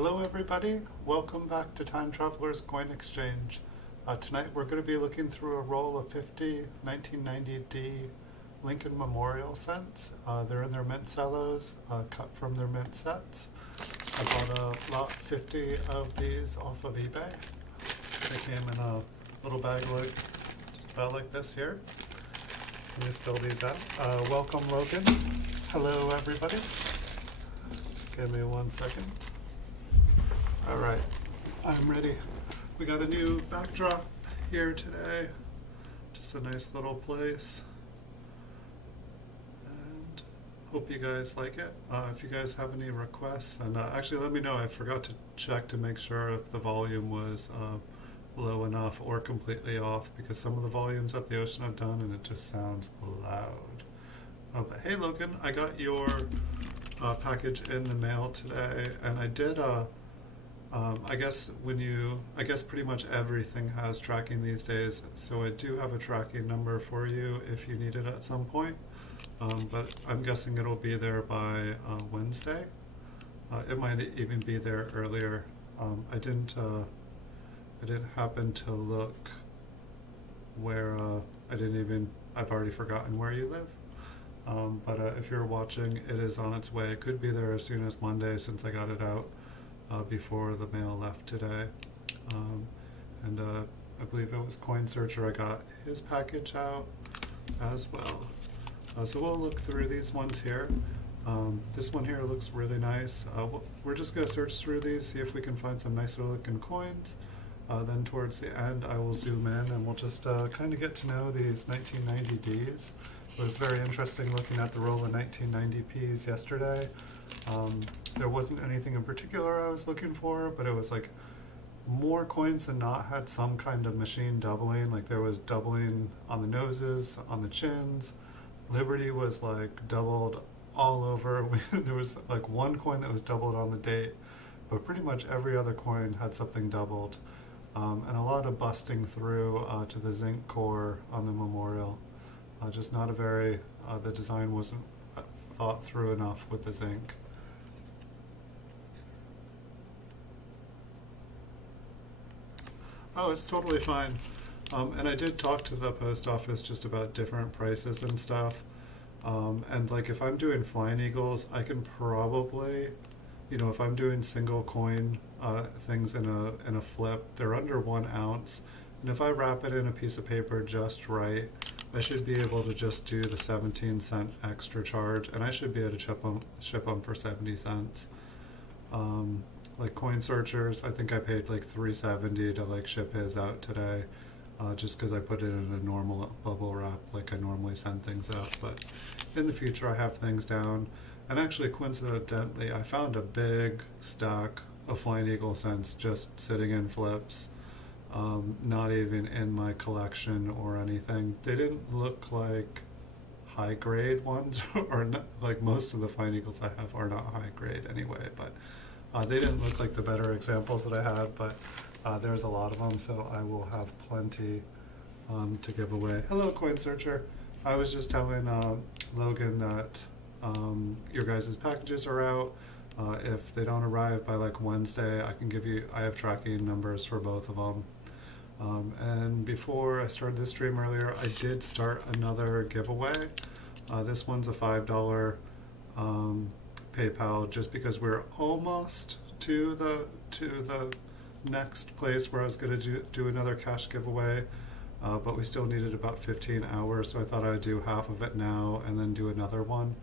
Hello everybody, welcome back to Time Traveler's Coin Exchange. Tonight we're going to be looking through a roll of 50 1990D Lincoln Memorial cents. They're in their Mint Cellos, cut from their mint sets. I bought a lot 50 of these off of eBay. They came in a little bag like, just about like this here. Just going to spill these out. Welcome Logan. Hello everybody. Just give me 1 second. Alright, I'm ready. We got a new backdrop here today. Just a nice little place. And hope you guys like it. If you guys have any requests, and actually let me know. I forgot to check to make sure if the volume was low enough or completely off, because some of the volumes at the Ocean I've done and it just sounds loud. But hey Logan, I got your package in the mail today, and I did I guess pretty much everything has tracking these days, so I do have a tracking number for you if you need it at some point, but I'm guessing it'll be there by Wednesday. It might even be there earlier. I didn't happen to look where, I've already forgotten where you live, but if you're watching, it is on its way. It could be there as soon as Monday since I got it out before the mail left today. And I believe it was Coin Searcher. I got his package out as well. So we'll look through these ones here. This one here looks really nice. We're just going to search through these, see if we can find some nicer looking coins. Then towards the end I will zoom in and we'll just kind of get to know these 1990Ds. It was very interesting looking at the roll of 1990Ps yesterday. There wasn't anything in particular I was looking for, but it was like more coins than not had some kind of machine doubling. Like there was doubling on the noses, on the chins. Liberty was like doubled all over. There was like one coin that was doubled on the date, but pretty much every other coin had something doubled. And a lot of busting through to the zinc core on the memorial. Just not a very, the design wasn't thought through enough with the zinc. Oh, it's totally fine. And I did talk to the post office just about different prices and stuff. And like if I'm doing Flying Eagles, I can probably, if I'm doing single coin things in a flip, they're under 1 ounce. And if I wrap it in a piece of paper just right, I should be able to just do the 17-cent extra charge, and I should be able to ship them for 70 cents. Like Coin Searchers, I think I paid like $3.70 to like ship his out today, just because I put it in a normal bubble wrap like I normally send things out. But in the future I have things down, and actually coincidentally I found a big stack of Flying Eagle cents just sitting in flips, not even in my collection or anything. They didn't look like high grade ones, or not, like most of the Flying Eagles I have are not high grade anyway, but they didn't look like the better examples that I had, but there's a lot of them, so I will have plenty to give away. Hello Coin Searcher. I was just telling Logan that your guys' packages are out. If they don't arrive by like Wednesday, I have tracking numbers for both of them. And before I started this stream earlier, I did start another giveaway. This one's a $5 PayPal, just because we're almost to the next place where I was going to do another cash giveaway, but we still needed about 15 hours, so I thought I'd do half of it now and then do another one.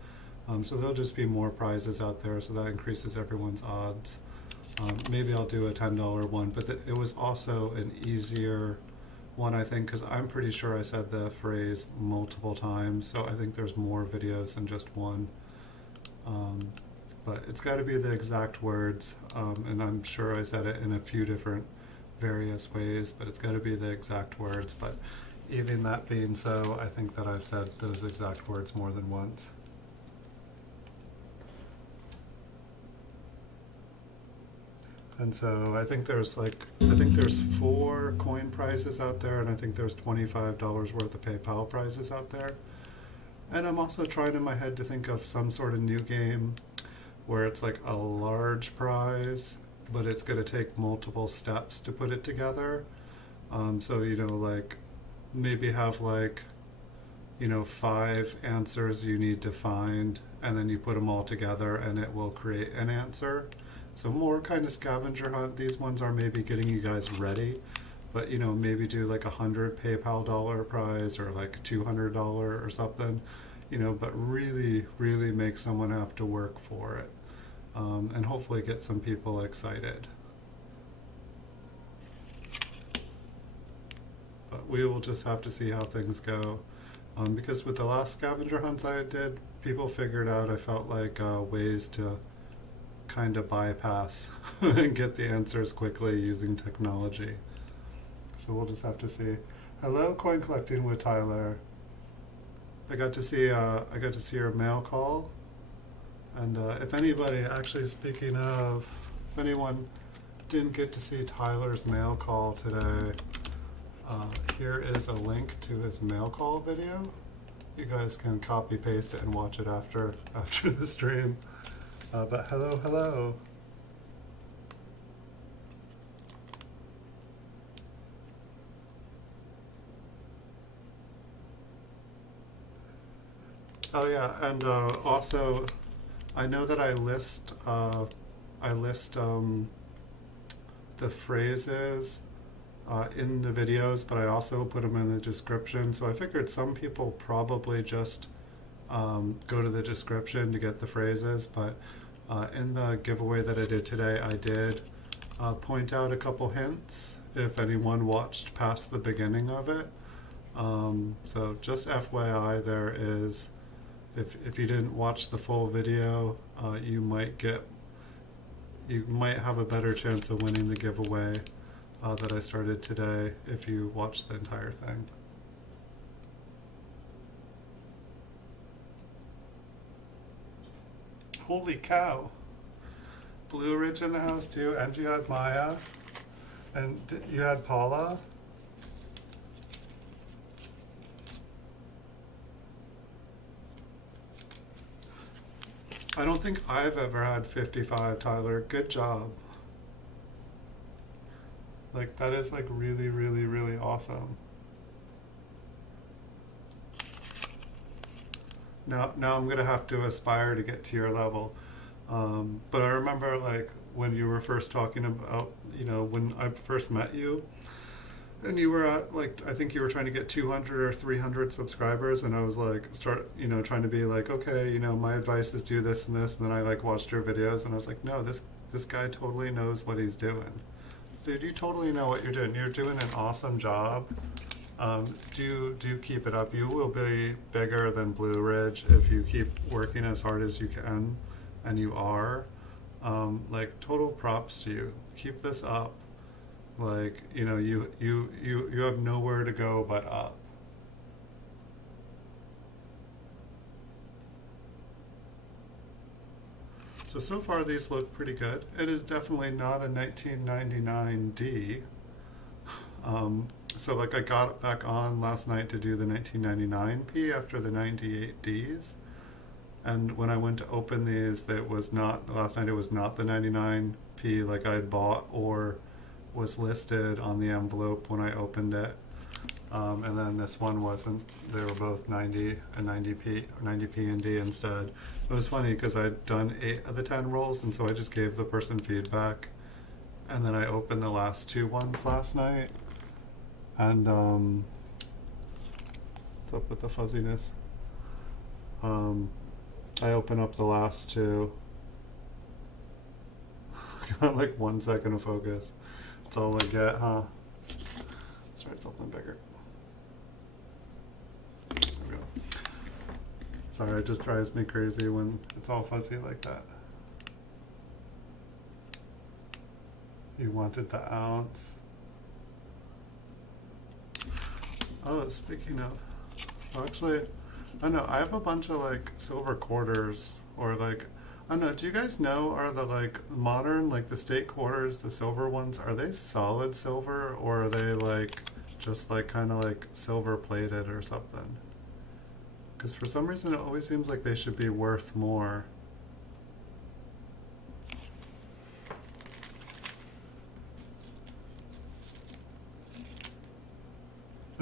So there'll just be more prizes out there, so that increases everyone's odds. Maybe I'll do a $10 one, but it was also an easier one, I think, because I'm pretty sure I said the phrase multiple times, so I think there's more videos than just one. But it's got to be the exact words, and I'm sure I said it in a few different various ways, but it's got to be the exact words. But even that being so, I think that I've said those exact words more than once. And so I think there's 4 coin prizes out there, and I think there's $25 worth of PayPal prizes out there. And I'm also trying in my head to think of some sort of new game where it's like a large prize but it's going to take multiple steps to put it together. So, like maybe have like, 5 answers you need to find, and then you put them all together and it will create an answer. So more kind of scavenger hunt. These ones are maybe getting you guys ready, but maybe do like $100 PayPal dollar prize or like $200 or something, but really, really make someone have to work for it, and hopefully get some people excited. But we will just have to see how things go. Because with the last scavenger hunts I did, people figured out, I felt like, ways to kind of bypass and get the answers quickly using technology. So we'll just have to see. Hello, Coin Collecting with Tyler. I got to see your mail call, and if anybody, actually speaking of, if anyone didn't get to see Tyler's mail call today, here is a link to his mail call video. You guys can copy paste it and watch it after the stream. But hello. Oh yeah, and also, I know that I list the phrases in the videos, but I also put them in the description. So I figured some people probably just go to the description to get the phrases, but in the giveaway that I did today, I did point out a couple hints if anyone watched past the beginning of it. So just FYI, there is, if you didn't watch the full video, you might have a better chance of winning the giveaway that I started today if you watch the entire thing. Holy cow. Blue Ridge in the house too, and you had Maya, and you had Paula. I don't think I've ever had 55, Tyler. Good job. Like, that is like really, really, really awesome. Now I'm gonna have to aspire to get to your level. But I remember like when you were first talking about, when I first met you, and you were at like, I think you were trying to get 200 or 300 subscribers, and I was like, trying to be like, okay, my advice is do this and this, and then I like watched your videos, and I was like, no, this guy totally knows what he's doing. Dude, you totally know what you're doing. You're doing an awesome job. Do keep it up. You will be bigger than Blue Ridge if you keep working as hard as you can, and you are. Like, total props to you. Keep this up. Like, you have nowhere to go but up. So far these look pretty good. It is definitely not a 1999D. So like I got back on last night to do the 1999P after the 98Ds. And when I went to open these, last night it was not the 99P like I had bought or was listed on the envelope when I opened it. And then this one wasn't. They were both 90 and 90P, or 90P and D instead. It was funny because I'd done 8 of the 10 rolls, and so I just gave the person feedback. And then I opened the last 2 ones last night. And what's up with the fuzziness? I open up the last 2. Got like 1 second of focus. That's all I get, huh? Let's try something bigger. There we go. Sorry, it just drives me crazy when it's all fuzzy like that. You wanted the ounce. Oh, speaking of, actually, I don't know, I have a bunch of like silver quarters, or like, I don't know, do you guys know, are the like modern, like the state quarters, the silver ones, are they solid silver, or are they like just like kind of like silver plated or something? Because for some reason it always seems like they should be worth more.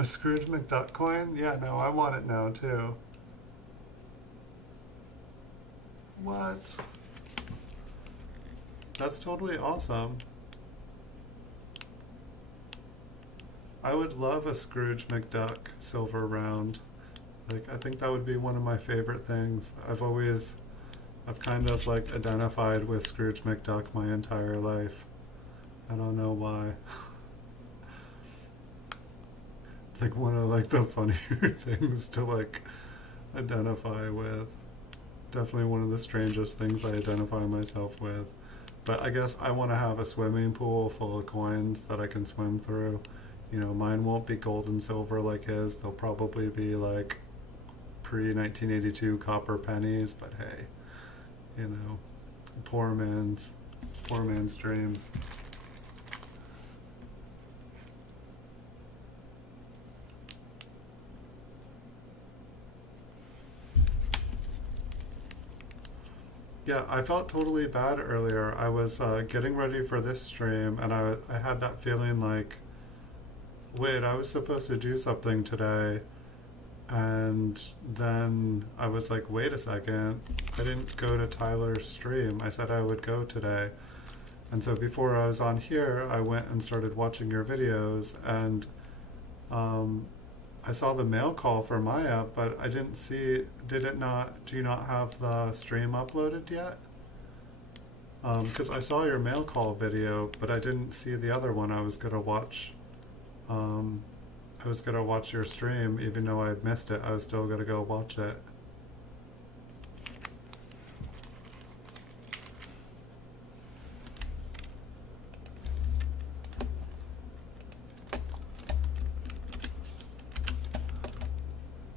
A Scrooge McDuck coin? Yeah, no, I want it now too. What? That's totally awesome. I would love a Scrooge McDuck silver round. Like, I think that would be one of my favorite things. I've kind of like identified with Scrooge McDuck my entire life. I don't know why. Like one of like the funnier things to like identify with. Definitely one of the strangest things I identify myself with. But I guess I want to have a swimming pool full of coins that I can swim through. You know, mine won't be gold and silver like his. They'll probably be like pre-1982 copper pennies, but hey, you know, poor man's dreams. Yeah, I felt totally bad earlier. I was getting ready for this stream, and I had that feeling like, wait, I was supposed to do something today, and then I was like, wait a second, I didn't go to Tyler's stream. I said I would go today. And so before I was on here, I went and started watching your videos, and I saw the mail call for Maya, but I didn't see, do you not have the stream uploaded yet? Because I saw your mail call video, but I didn't see the other one. I was gonna watch your stream, even though I had missed it. I was still gonna go watch it.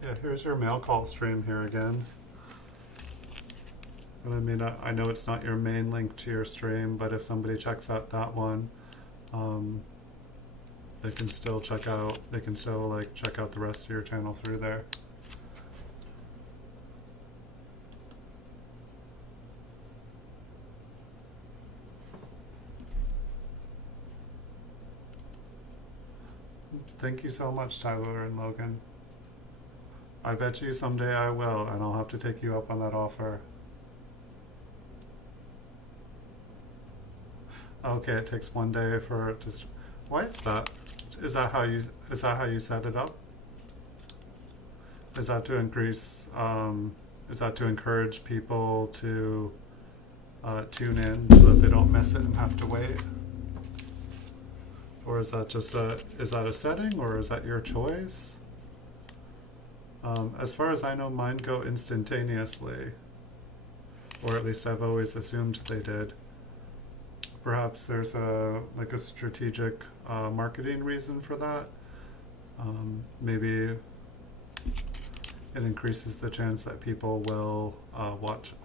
Yeah, here's your mail call stream here again. And I mean, I know it's not your main link to your stream, but if somebody checks out that one, they can still check out the rest of your channel through there. Thank you so much, Tyler and Logan. I bet you someday I will, and I'll have to take you up on that offer. Okay, it takes 1 day for it to. Why is that? Is that how you set it up? Is that to increase? Is that to encourage people to tune in so that they don't miss it and have to wait? Or is that just is that a setting, or is that your choice? As far as I know, mine go instantaneously, or at least I've always assumed they did. Perhaps there's a strategic marketing reason for that. Maybe it increases the chance that people will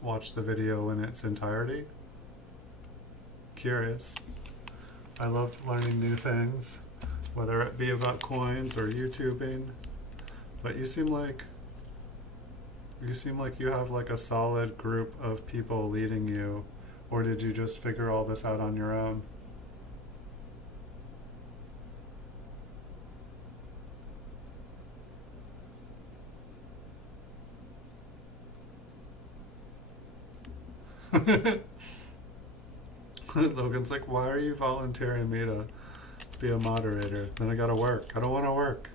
watch the video in its entirety. Curious. I love learning new things, whether it be about coins or YouTubing. But you seem like you have like a solid group of people leading you, or did you just figure all this out on your own? Logan's like, why are you volunteering me to be a moderator? Then I gotta work. I don't want to work.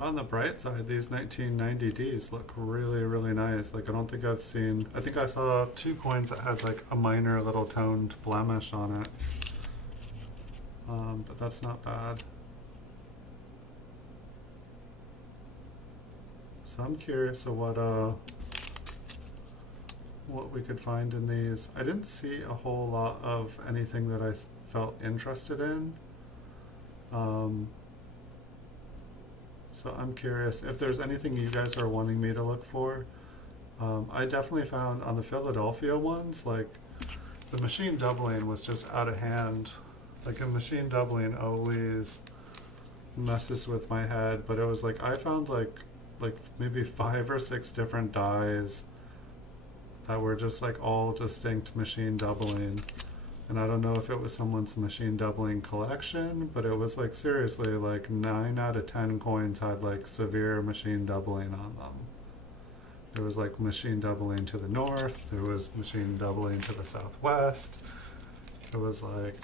On the bright side, these 1990Ds look really, really nice. Like, I think I saw 2 coins that had like a minor little toned blemish on it. But that's not bad. So I'm curious of what we could find in these. I didn't see a whole lot of anything that I felt interested in. So I'm curious if there's anything you guys are wanting me to look for. I definitely found on the Philadelphia ones, like the machine doubling was just out of hand. Like a machine doubling always messes with my head, but it was like I found like maybe 5 or 6 different dies that were just like all distinct machine doubling. And I don't know if it was someone's machine doubling collection, but it was like seriously like 9 out of 10 coins had like severe machine doubling on them. There was like machine doubling to the north, there was machine doubling to the southwest. It was like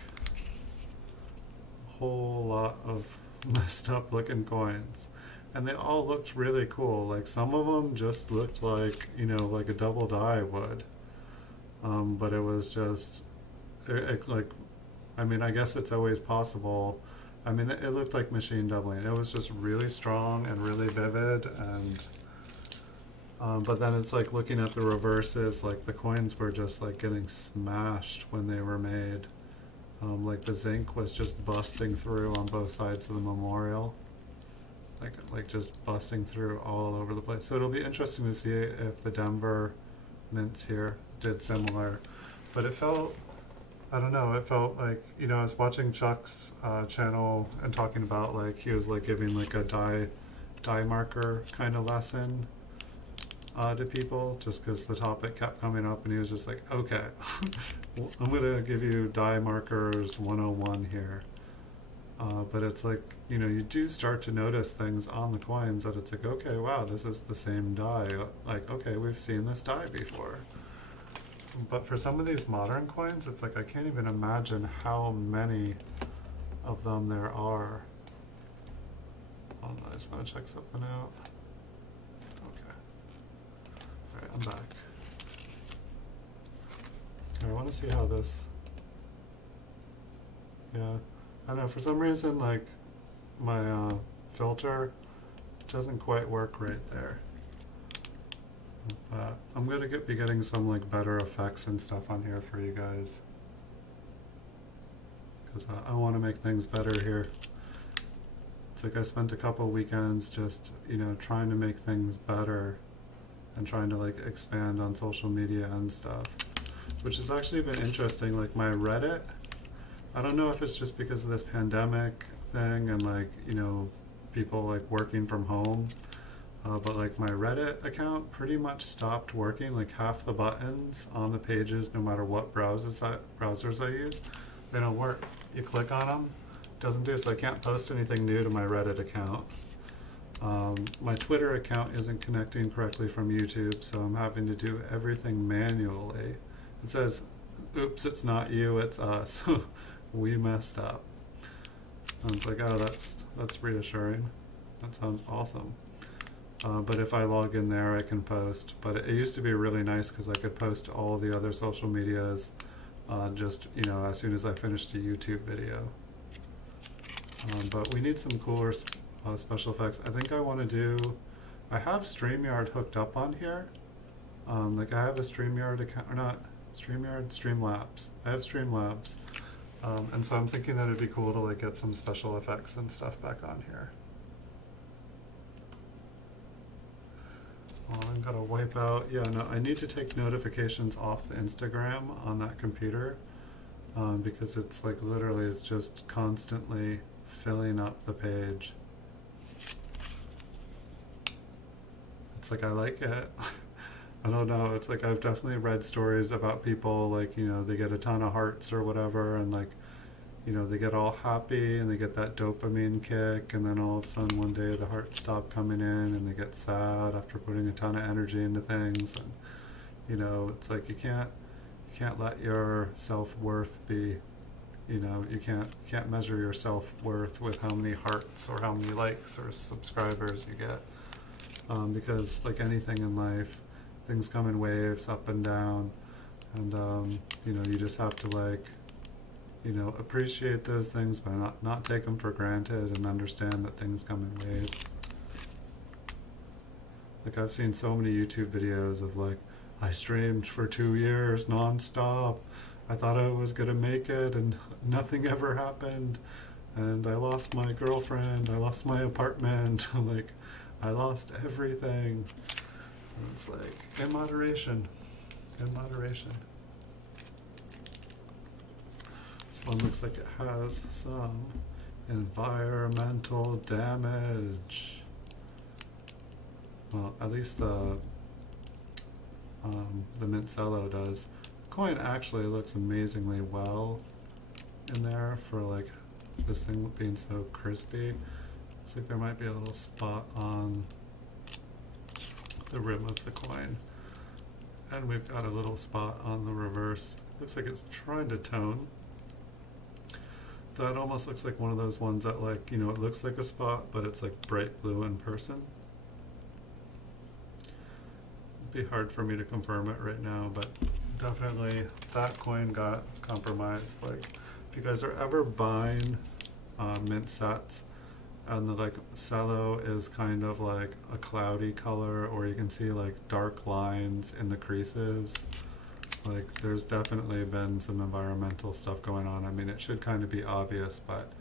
a whole lot of messed up looking coins. And they all looked really cool. Like some of them just looked like, you know, like a double die would. But it was just, like, I mean, I guess it's always possible. I mean, it looked like machine doubling. It was just really strong and really vivid. And, but then it's like looking at the reverses, like the coins were just like getting smashed when they were made. Like the zinc was just busting through on both sides of the memorial. Like just busting through all over the place. So it'll be interesting to see if the Denver mints here did similar. But it felt, I don't know, it felt like, you know, I was watching Chuck's channel and talking about like, he was like giving like a die marker kind of lesson to people, just because the topic kept coming up, and he was just like, okay, I'm gonna give you die markers 101 here. But it's like, you know, you do start to notice things on the coins that it's like, okay, wow, this is the same die. Like, okay, we've seen this die before. But for some of these modern coins, it's like I can't even imagine how many of them there are. Hold on, I just want to check something out. Okay. Alright, I'm back. Okay, I want to see how this... Yeah. I don't know, for some reason, like, my filter doesn't quite work right there. But I'm gonna be getting some, like, better effects and stuff on here for you guys. Because I want to make things better here. It's like I spent a couple weekends just, you know, trying to make things better and trying to, like, expand on social media and stuff. Which has actually been interesting, like, my Reddit... I don't know if it's just because of this pandemic thing and like, you know, people like working from home, but like my Reddit account pretty much stopped working. Like half the buttons on the pages, no matter what browsers I use, they don't work. You click on them, doesn't do, so I can't post anything new to my Reddit account. My Twitter account isn't connecting correctly from YouTube, so I'm having to do everything manually. It says, oops, it's not you, it's us. We messed up. And it's like, oh, that's reassuring. That sounds awesome. But if I log in there, I can post. But it used to be really nice because I could post all the other social medias just, you know, as soon as I finished a YouTube video. But we need some cooler special effects. I think I want to do... I have StreamYard hooked up on here. Like I have a StreamYard account, or not StreamYard, Streamlabs. I have Streamlabs. And so I'm thinking that it'd be cool to like get some special effects and stuff back on here. Well, I'm gonna wipe out, yeah, no, I need to take notifications off the Instagram on that computer because it's like literally it's just constantly filling up the page. It's like I like it. I don't know, it's like I've definitely read stories about people like, you know, they get a ton of hearts or whatever and like, you know, they get all happy and they get that dopamine kick and then all of a sudden one day the hearts stop coming in and they get sad after putting a ton of energy into things. And, you know, it's like you can't let your self-worth be, you know, you can't measure your self-worth with how many hearts or how many likes or subscribers you get. Because like anything in life, things come in waves, up and down, and you know, you just have to like, you know, appreciate those things, but not take them for granted, and understand that things come in waves. Like I've seen so many YouTube videos of like, I streamed for 2 years non-stop. I thought I was gonna make it, and nothing ever happened, and I lost my girlfriend, I lost my apartment, like I lost everything. And it's like, in moderation, in moderation. This one looks like it has some environmental damage. Well, at least the Mint Cello does. coin actually looks amazingly well in there for like this thing being so crispy. Looks like there might be a little spot on the rim of the coin. And we've got a little spot on the reverse. Looks like it's trying to tone. That almost looks like one of those ones that, like, you know, it looks like a spot, but it's like bright blue in person. It'd be hard for me to confirm it right now, but definitely that coin got compromised. Like, if you guys are ever buying mint sets, and the like cello is kind of like a cloudy color, or you can see like dark lines in the creases, like there's definitely been some environmental stuff going on. I mean, it should kind of be obvious, but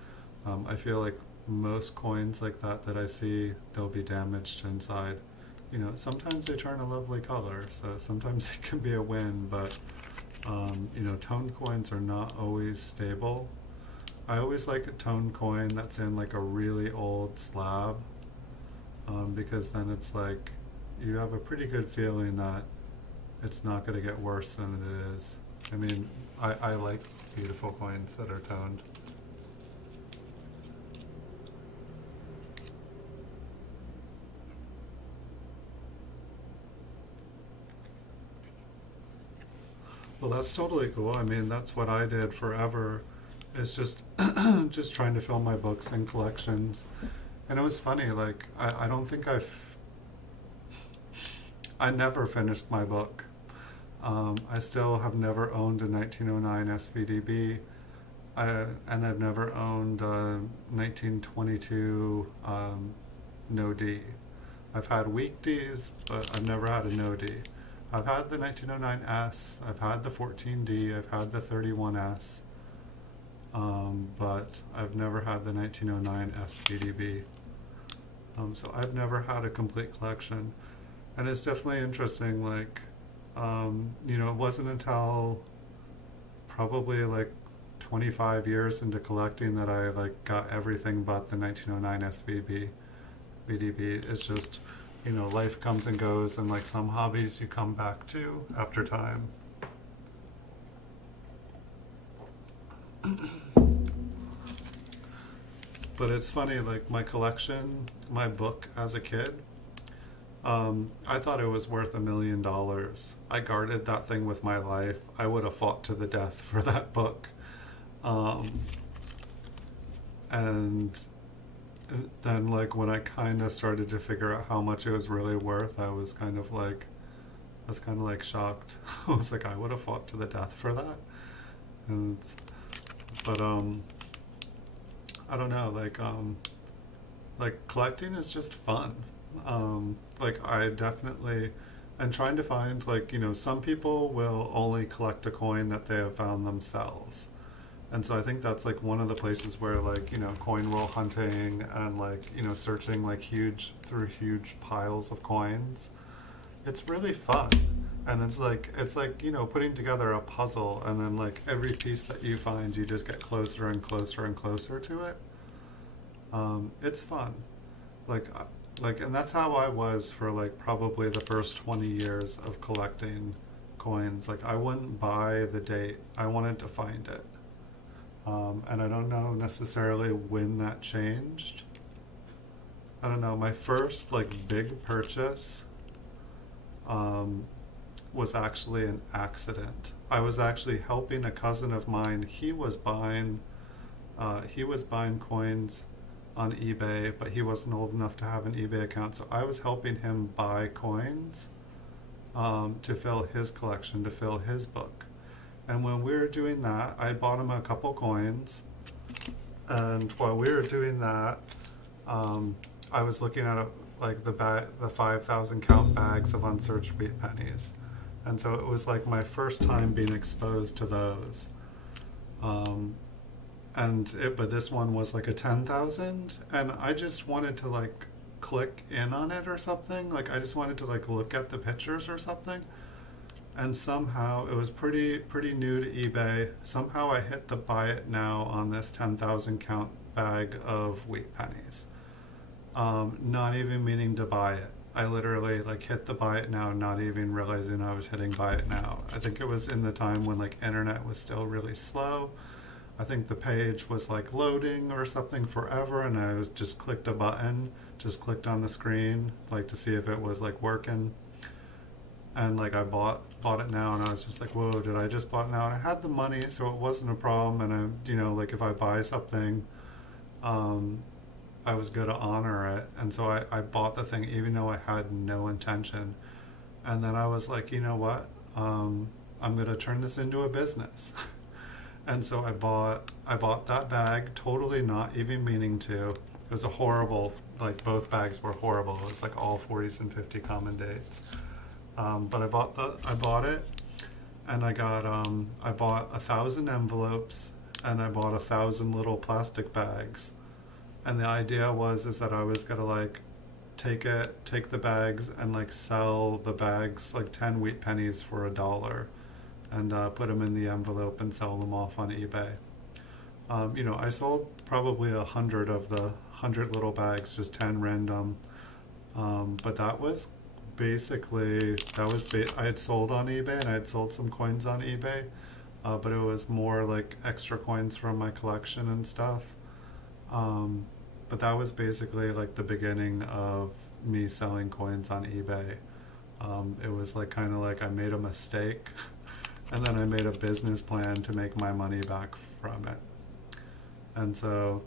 I feel like most coins like that I see, they'll be damaged inside. You know, sometimes they turn a lovely color, so sometimes it can be a win, but you know, toned coins are not always stable. I always like a toned coin that's in like a really old slab, because then it's like you have a pretty good feeling that it's not going to get worse than it is. I mean, I like beautiful coins that are toned. Well, that's totally cool. I mean, that's what I did forever. It's just just trying to fill my books and collections. And it was funny, like I don't think I never finished my book. I still have never owned a 1909 SVDB, and I've never owned a 1922 no D. I've had weak Ds, but I've never had a no D. I've had the 1909S, I've had the 14D, I've had the 31S, but I've never had the 1909 SVDB. So I've never had a complete collection. And it's definitely interesting, like, you know, it wasn't until probably like 25 years into collecting that I like got everything but the 1909 SVDB. It's just, you know, life comes and goes, and like some hobbies you come back to after time. But it's funny, like my collection, my book as a kid, I thought it was worth $1 million. I guarded that thing with my life. I would have fought to the death for that book. And then like when I kind of started to figure out how much it was really worth, I was kind of like shocked. I was like, I would have fought to the death for that. And but I don't know, like collecting is just fun. Like I definitely, and trying to find, like, you know, some people will only collect a coin that they have found themselves. And so I think that's like one of the places where, like, you know, coin roll hunting and like, you know, searching like through huge piles of coins, it's really fun. And it's like, you know, putting together a puzzle, and then like every piece that you find, you just get closer and closer and closer to it. It's fun. Like, and that's how I was for like probably the first 20 years of collecting coins. Like I wouldn't buy the date, I wanted to find it. And I don't know necessarily when that changed. I don't know, my first like big purchase was actually an accident. I was actually helping a cousin of mine. He was buying coins on eBay, but he wasn't old enough to have an eBay account. So I was helping him buy coins to fill his collection, to fill his book. And when we were doing that, I bought him a couple coins. And while we were doing that, I was looking at like the 5,000 count bags of unsearched wheat pennies. And so it was like my first time being exposed to those. But this one was like a 10,000, and I just wanted to like click in on it or something. Like I just wanted to like look at the pictures or something. And somehow it was pretty new to eBay. Somehow I hit the buy it now on this 10,000 count bag of wheat pennies. Not even meaning to buy it. I literally like hit the buy it now, not even realizing I was hitting buy it now. I think it was in the time when like internet was still really slow. I think the page was like loading or something forever, and I was just clicked a button, just clicked on the screen like to see if it was like working, and like I bought it now, and I was just like, whoa, did I just bought it now? And I had the money, so it wasn't a problem. And I, like if I buy something, um, I was going to honor it, and so I bought the thing even though I had no intention. And then I was like, you know what? I'm going to turn this into a business. And so I bought that bag, totally not even meaning to. It was a horrible, like both bags were horrible. It was like all 40s and 50 common dates. But I bought it, and I bought 1,000 envelopes, and I bought 1,000 little plastic bags. And the idea is that I was gonna like take the bags and like sell the bags like 10 wheat pennies for $1, and put them in the envelope and sell them off on eBay. I sold probably 100 of the 100 little bags, just 10 random. But that was basically I had sold on eBay, and I had sold some coins on eBay, but it was more like extra coins from my collection and stuff. But that was basically like the beginning of me selling coins on eBay. It was like kind of like I made a mistake, and then I made a business plan to make my money back from it. And so,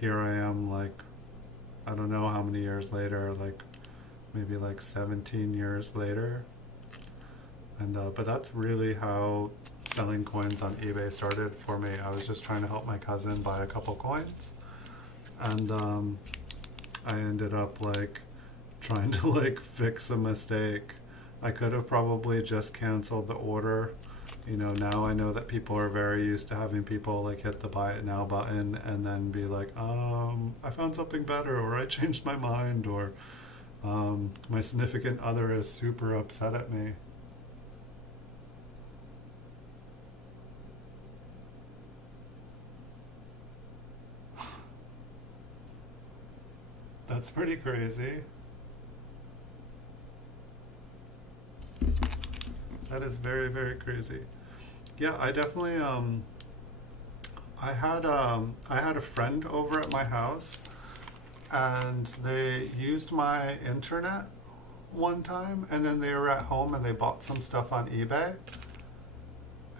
here I am, like, I don't know how many years later, like maybe like 17 years later. And but that's really how selling coins on eBay started for me. I was just trying to help my cousin buy a couple coins, and I ended up like trying to like fix a mistake. I could have probably just canceled the order. Now I know that people are very used to having people like hit the buy it now button and then be like, I found something better, or I changed my mind, or my significant other is super upset at me. That's pretty crazy. That is very, very crazy. Yeah, I definitely I had a friend over at my house, and they used my internet one time, and then they were at home and they bought some stuff on eBay,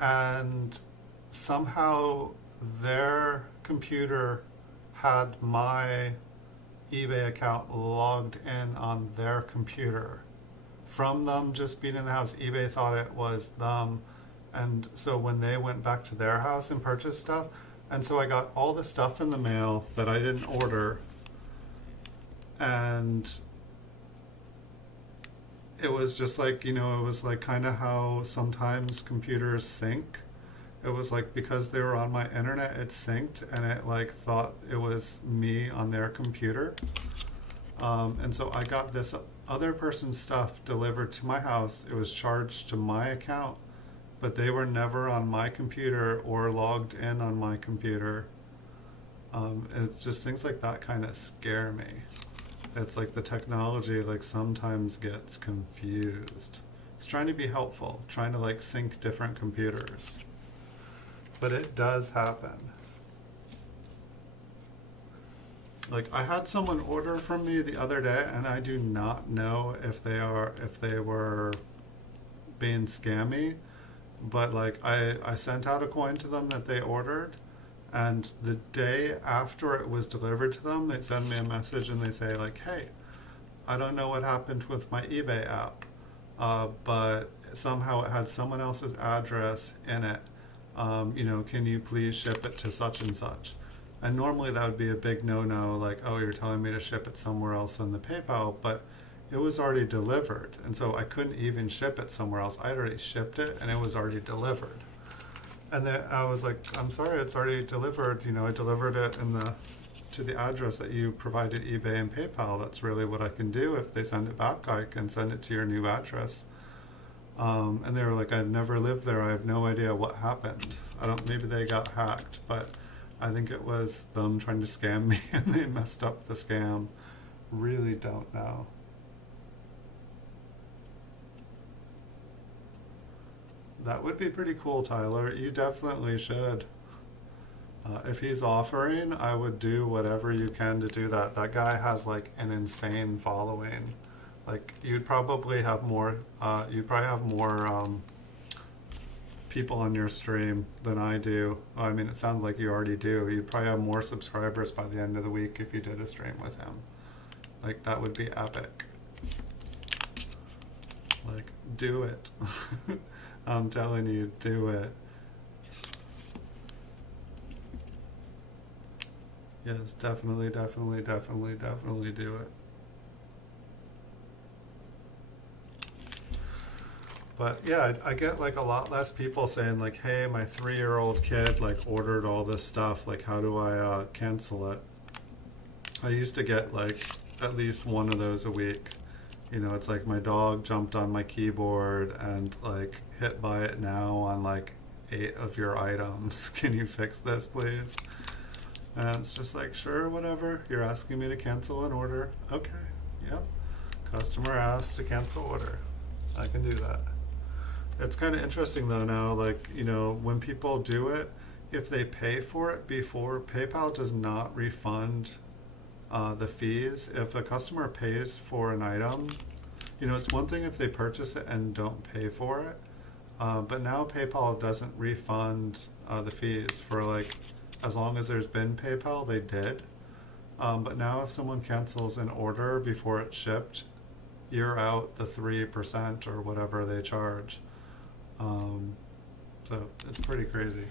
and somehow their computer had my eBay account logged in on their computer. From them just being in the house, eBay thought it was them. And so when they went back to their house and purchased stuff, and so I got all the stuff in the mail that I didn't order, and it was just like, it was like kind of how sometimes computers sync. It was like because they were on my internet, it synced, and it like thought it was me on their computer. And so I got this other person's stuff delivered to my house. It was charged to my account, but they were never on my computer or logged in on my computer. It's just things like that kind of scare me. It's like the technology like sometimes gets confused. It's trying to be helpful, trying to like sync different computers. But it does happen. Like I had someone order from me the other day, and I do not know if they were being scammy, but like I sent out a coin to them that they ordered, and the day after it was delivered to them, they send me a message and they say like, hey, I don't know what happened with my eBay app, but somehow it had someone else's address in it. Can you please ship it to such and such? And normally that would be a big no-no, like, oh, you're telling me to ship it somewhere else than the PayPal, but it was already delivered, and so I couldn't even ship it somewhere else. I'd already shipped it, and it was already delivered. And then I was like, I'm sorry, it's already delivered. I delivered it to the address that you provided eBay and PayPal. That's really what I can do. If they send it back, I can send it to your new address. And they were like, I've never lived there. I have no idea what happened. Maybe they got hacked, but I think it was them trying to scam me and they messed up the scam. Really don't know. That would be pretty cool, Tyler. You definitely should. If he's offering, I would do whatever you can to do that. That guy has like an insane following. Like you'd probably have more people on your stream than I do. I mean, it sounds like you already do. You'd probably have more subscribers by the end of the week if you did a stream with him. Like, that would be epic. Like, do it. I'm telling you, do it. Yes, definitely, definitely, definitely, definitely do it. But yeah, I get like a lot less people saying like, hey, my 3-year-old kid like ordered all this stuff, like how do I cancel it? I used to get like at least one of those a week. You know, it's like my dog jumped on my keyboard and like hit buy it now on like 8 of your items. Can you fix this, please? And it's just like, sure, whatever. You're asking me to cancel an order. Okay, yep. Customer asked to cancel order. I can do that. It's kind of interesting though now, like, you know, when people do it, if they pay for it before, PayPal does not refund the fees. If a customer pays for an item, you know, it's one thing if they purchase it and don't pay for it, but now PayPal doesn't refund the fees for like, as long as there's been PayPal, they did. But now if someone cancels an order before it's shipped, you're out the 3% or whatever they charge. So it's pretty crazy.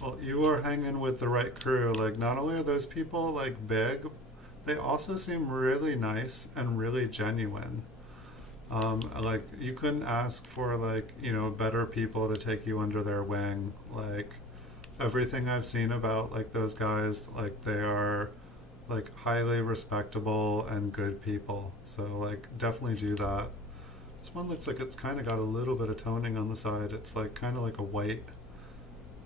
Well, you are hanging with the right crew. Like, not only are those people like big, they also seem really nice and really genuine. Like, you couldn't ask for like, you know, better people to take you under their wing. Like, everything I've seen about like those guys, like they are like highly respectable and good people. So like, definitely do that. This one looks like it's kind of got a little bit of toning on the side. It's like kind of like a white,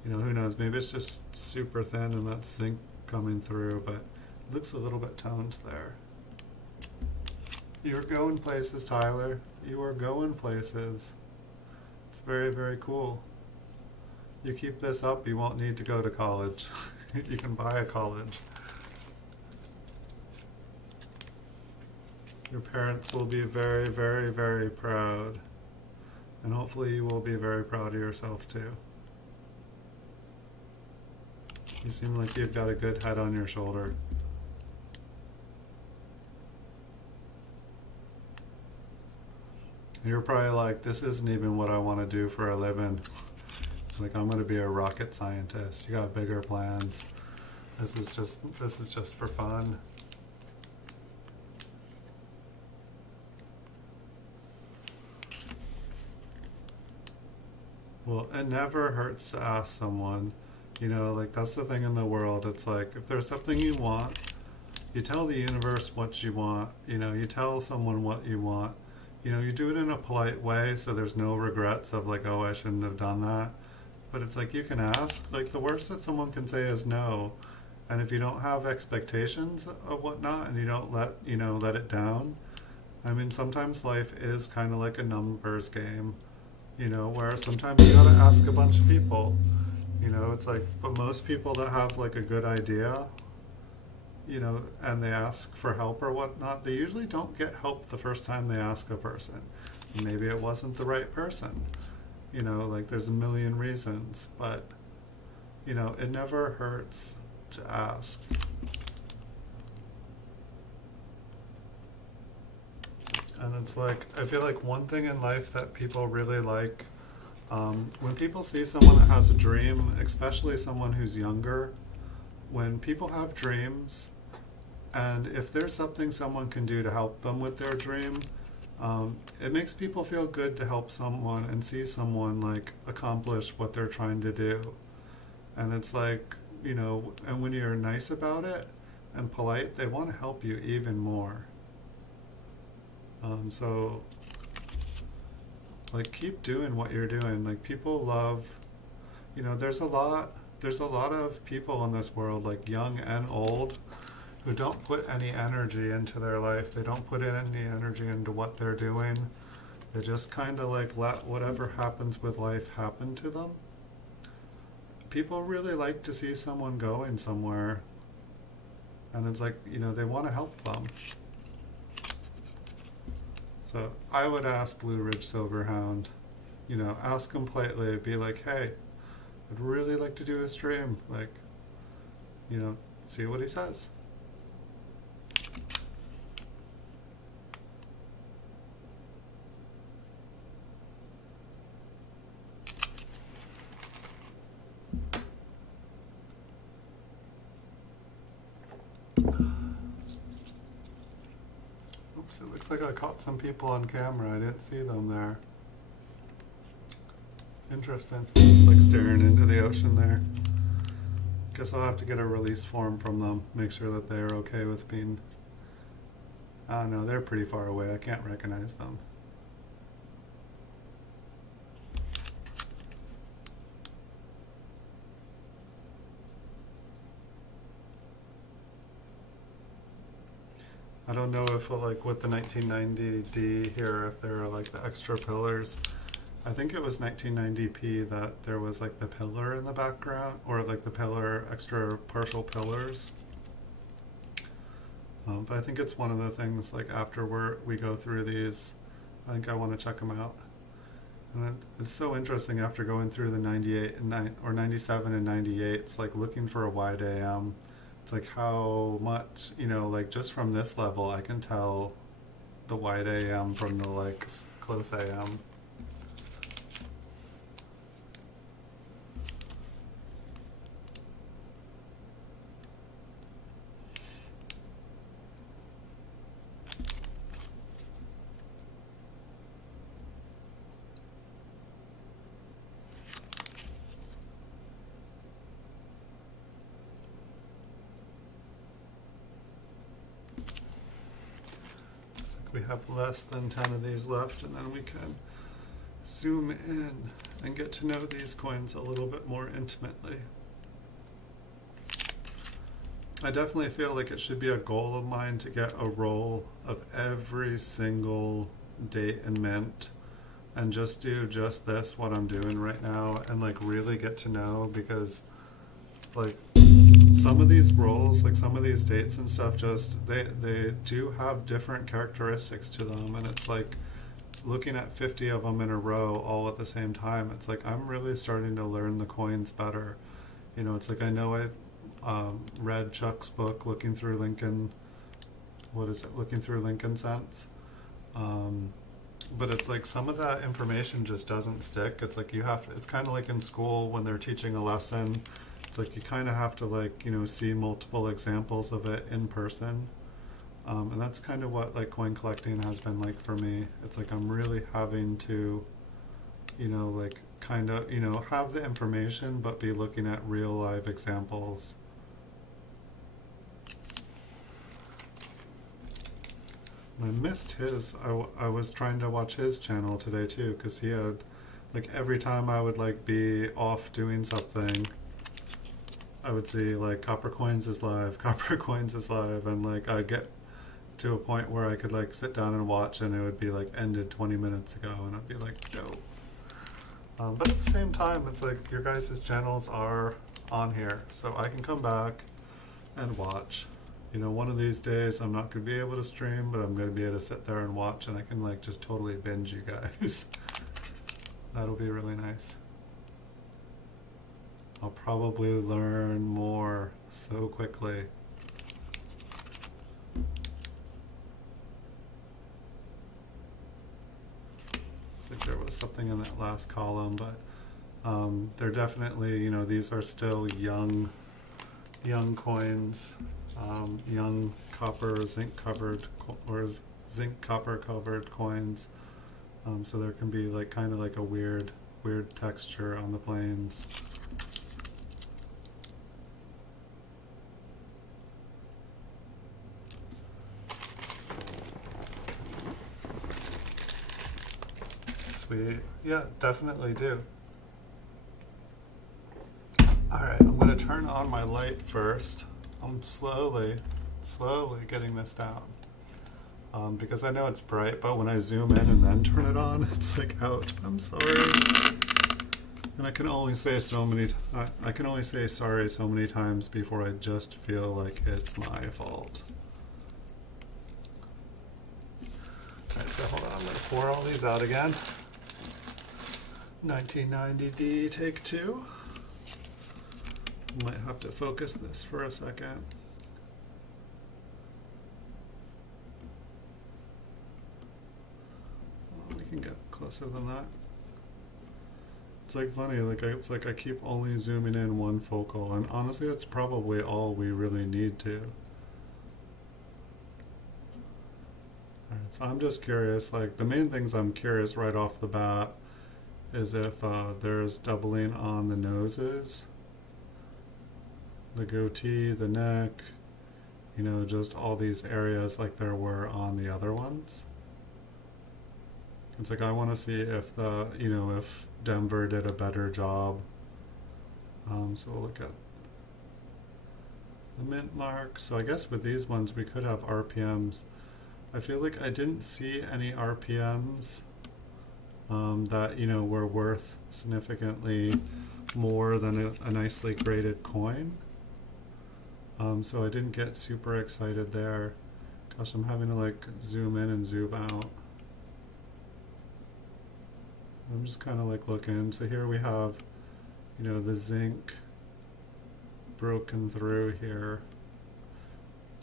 you know, who knows, maybe it's just super thin and that's zinc coming through, but it looks a little bit toned there. You're going places, Tyler. You are going places. It's very, very cool. You keep this up, you won't need to go to college. You can buy a college. Your parents will be very, very, very proud. And hopefully you will be very proud of yourself too. You seem like you've got a good head on your shoulder. You're probably like, this isn't even what I want to do for a living. Like, I'm going to be a rocket scientist. You got bigger plans. This is just for fun. Well, it never hurts to ask someone. You know, like, that's the thing in the world. It's like, if there's something you want, you tell the universe what you want. You know, you tell someone what you want. You know, you do it in a polite way so there's no regrets of like, oh, I shouldn't have done that. But it's like, you can ask. Like, the worst that someone can say is no. And if you don't have expectations of whatnot and you don't let it down, I mean, sometimes life is kind of like a numbers game, you know, where sometimes you gotta ask a bunch of people. You know, it's like, but most people that have like a good idea, you know, and they ask for help or whatnot, they usually don't get help the first time they ask a person. Maybe it wasn't the right person. You know, like, there's a million reasons, but, you know, it never hurts to ask. And it's like, I feel like one thing in life that people really like, when people see someone that has a dream, especially someone who's younger, when people have dreams, and if there's something someone can do to help them with their dream, it makes people feel good to help someone and see someone like accomplish what they're trying to do. And it's like, you know, and when you're nice about it and polite, they want to help you even more. So like, keep doing what you're doing. Like, people love, you know, there's a lot of people in this world, like young and old, who don't put any energy into their life. They don't put any energy into what they're doing. They just kind of like let whatever happens with life happen to them. People really like to see someone going somewhere. And it's like, you know, they want to help them. So I would ask Blue Ridge Silverhound, you know, ask him politely, be like, hey, I'd really like to do a stream. Like, you know, see what he says. Oops, it looks like I caught some people on camera. I didn't see them there. Interesting. Just like staring into the ocean there. Guess I'll have to get a release form from them. Make sure that they're okay with being... Oh no, they're pretty far away. I can't recognize them. I don't know if like with the 1990D here, if there are like the extra pillars. I think it was 1990p that there was like the pillar in the background, or like the pillar, extra partial pillars. But I think it's one of the things like after we go through these, I think I want to check them out. And it's so interesting after going through the 98 and or 97 and 98, it's like looking for a wide AM. It's like how much, you know, like just from this level, I can tell the wide AM from the like close AM. We have less than 10 of these left, and then we can zoom in and get to know these coins a little bit more intimately. I definitely feel like it should be a goal of mine to get a roll of every single date and mint and just do just this, what I'm doing right now, and like really get to know, because like some of these rolls, like some of these dates and stuff, just they do have different characteristics to them, and it's like looking at 50 of them in a row all at the same time, it's like I'm really starting to learn the coins better. You know, it's like I know I read Chuck's book, Looking Through Lincoln, Looking Through Lincoln Cents. But it's like some of that information just doesn't stick. It's like it's kind of like in school when they're teaching a lesson. It's like you kind of have to like, you know, see multiple examples of it in person. And that's kind of what like coin collecting has been like for me. It's like I'm really having to, you know, like kind of, you know, have the information but be looking at real live examples. I missed his, I was trying to watch his channel today too, because he had, like every time I would like be off doing something, I would see like Copper Coins is live, Copper Coins is live, and like I'd get to a point where I could like sit down and watch and it would be like ended 20 minutes ago and I'd be like, dope. But at the same time, it's like your guys' channels are on here, so I can come back and watch. You know, one of these days I'm not going to be able to stream, but I'm going to be able to sit there and watch, and I can like just totally binge you guys. That'll be really nice. I'll probably learn more so quickly. Looks like there was something in that last column, but they're definitely, you know, these are still young coins. Young copper, zinc covered, or zinc copper covered coins. So there can be like kind of like a weird texture on the planes. Sweet. Yeah, definitely do. Alright, I'm going to turn on my light first. I'm slowly slowly getting this down. Because I know it's bright, but when I zoom in and then turn it on, it's like, ouch, I'm sorry. And I can only say I can only say sorry so many times before I just feel like it's my fault. Alright, so hold on, I'm gonna pour all these out again. 1990D take 2. Might have to focus this for a second. We can get closer than that. It's like funny, it's like I keep only zooming in one focal, and honestly that's probably all we really need to. Alright, so I'm just curious, like the main things I'm curious right off the bat is if there's doubling on the noses, the goatee, the neck, you know, just all these areas like there were on the other ones. It's like I want to see if if Denver did a better job. So we'll look at the mint mark. So I guess with these ones we could have RPMs. I feel like I didn't see any RPMs that were worth significantly more than a nicely graded coin. So I didn't get super excited there. Gosh, I'm having to like zoom in and zoom out. I'm just kind of like looking. So here we have, the zinc broken through here.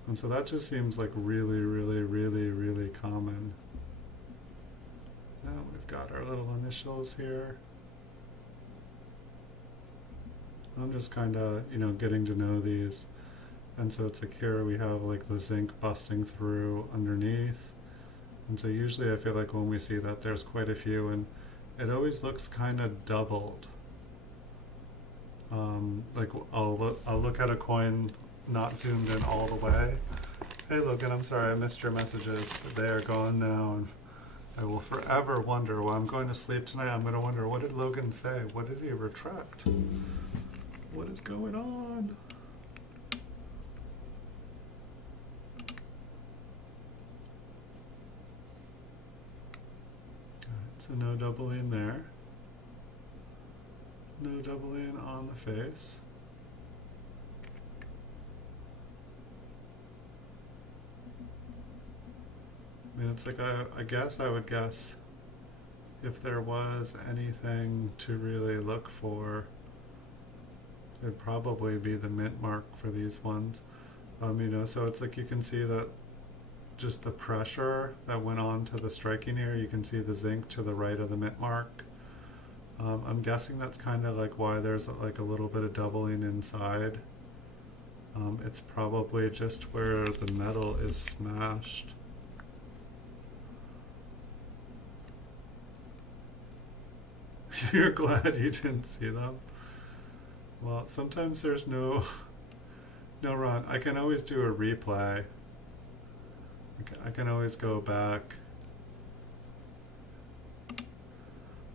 And so that just seems like really, really, really, really common. Now we've got our little initials here. I'm just kind of, getting to know these. And so it's like here we have like the zinc busting through underneath. And so usually I feel like when we see that there's quite a few, and it always looks kind of doubled. Like I'll look at a coin not zoomed in all the way. Hey Logan, I'm sorry I missed your messages. They are gone now, and I will forever wonder while I'm going to sleep tonight. I'm going to wonder, what did Logan say? What did he retract? What is going on? So no doubling there. No doubling on the face. I mean, it's like I guess I would guess if there was anything to really look for, it'd probably be the mint mark for these ones. So it's like you can see that just the pressure that went on to the striking here. You can see the zinc to the right of the mint mark. I'm guessing that's kind of like why there's like a little bit of doubling inside. It's probably just where the metal is smashed. You're glad you didn't see them? Well, sometimes there's no run. I can always do a replay. I can always go back.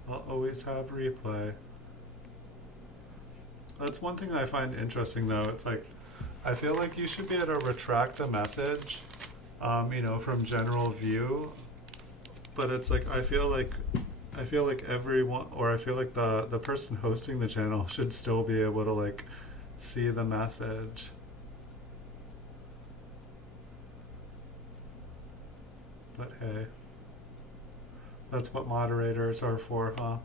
I'll always have replay. That's one thing I find interesting though. It's like, I feel like you should be able to retract a message, from general view. But it's like, I feel like everyone, or I feel like the person hosting the channel should still be able to like see the message. But hey, that's what moderators are for, huh?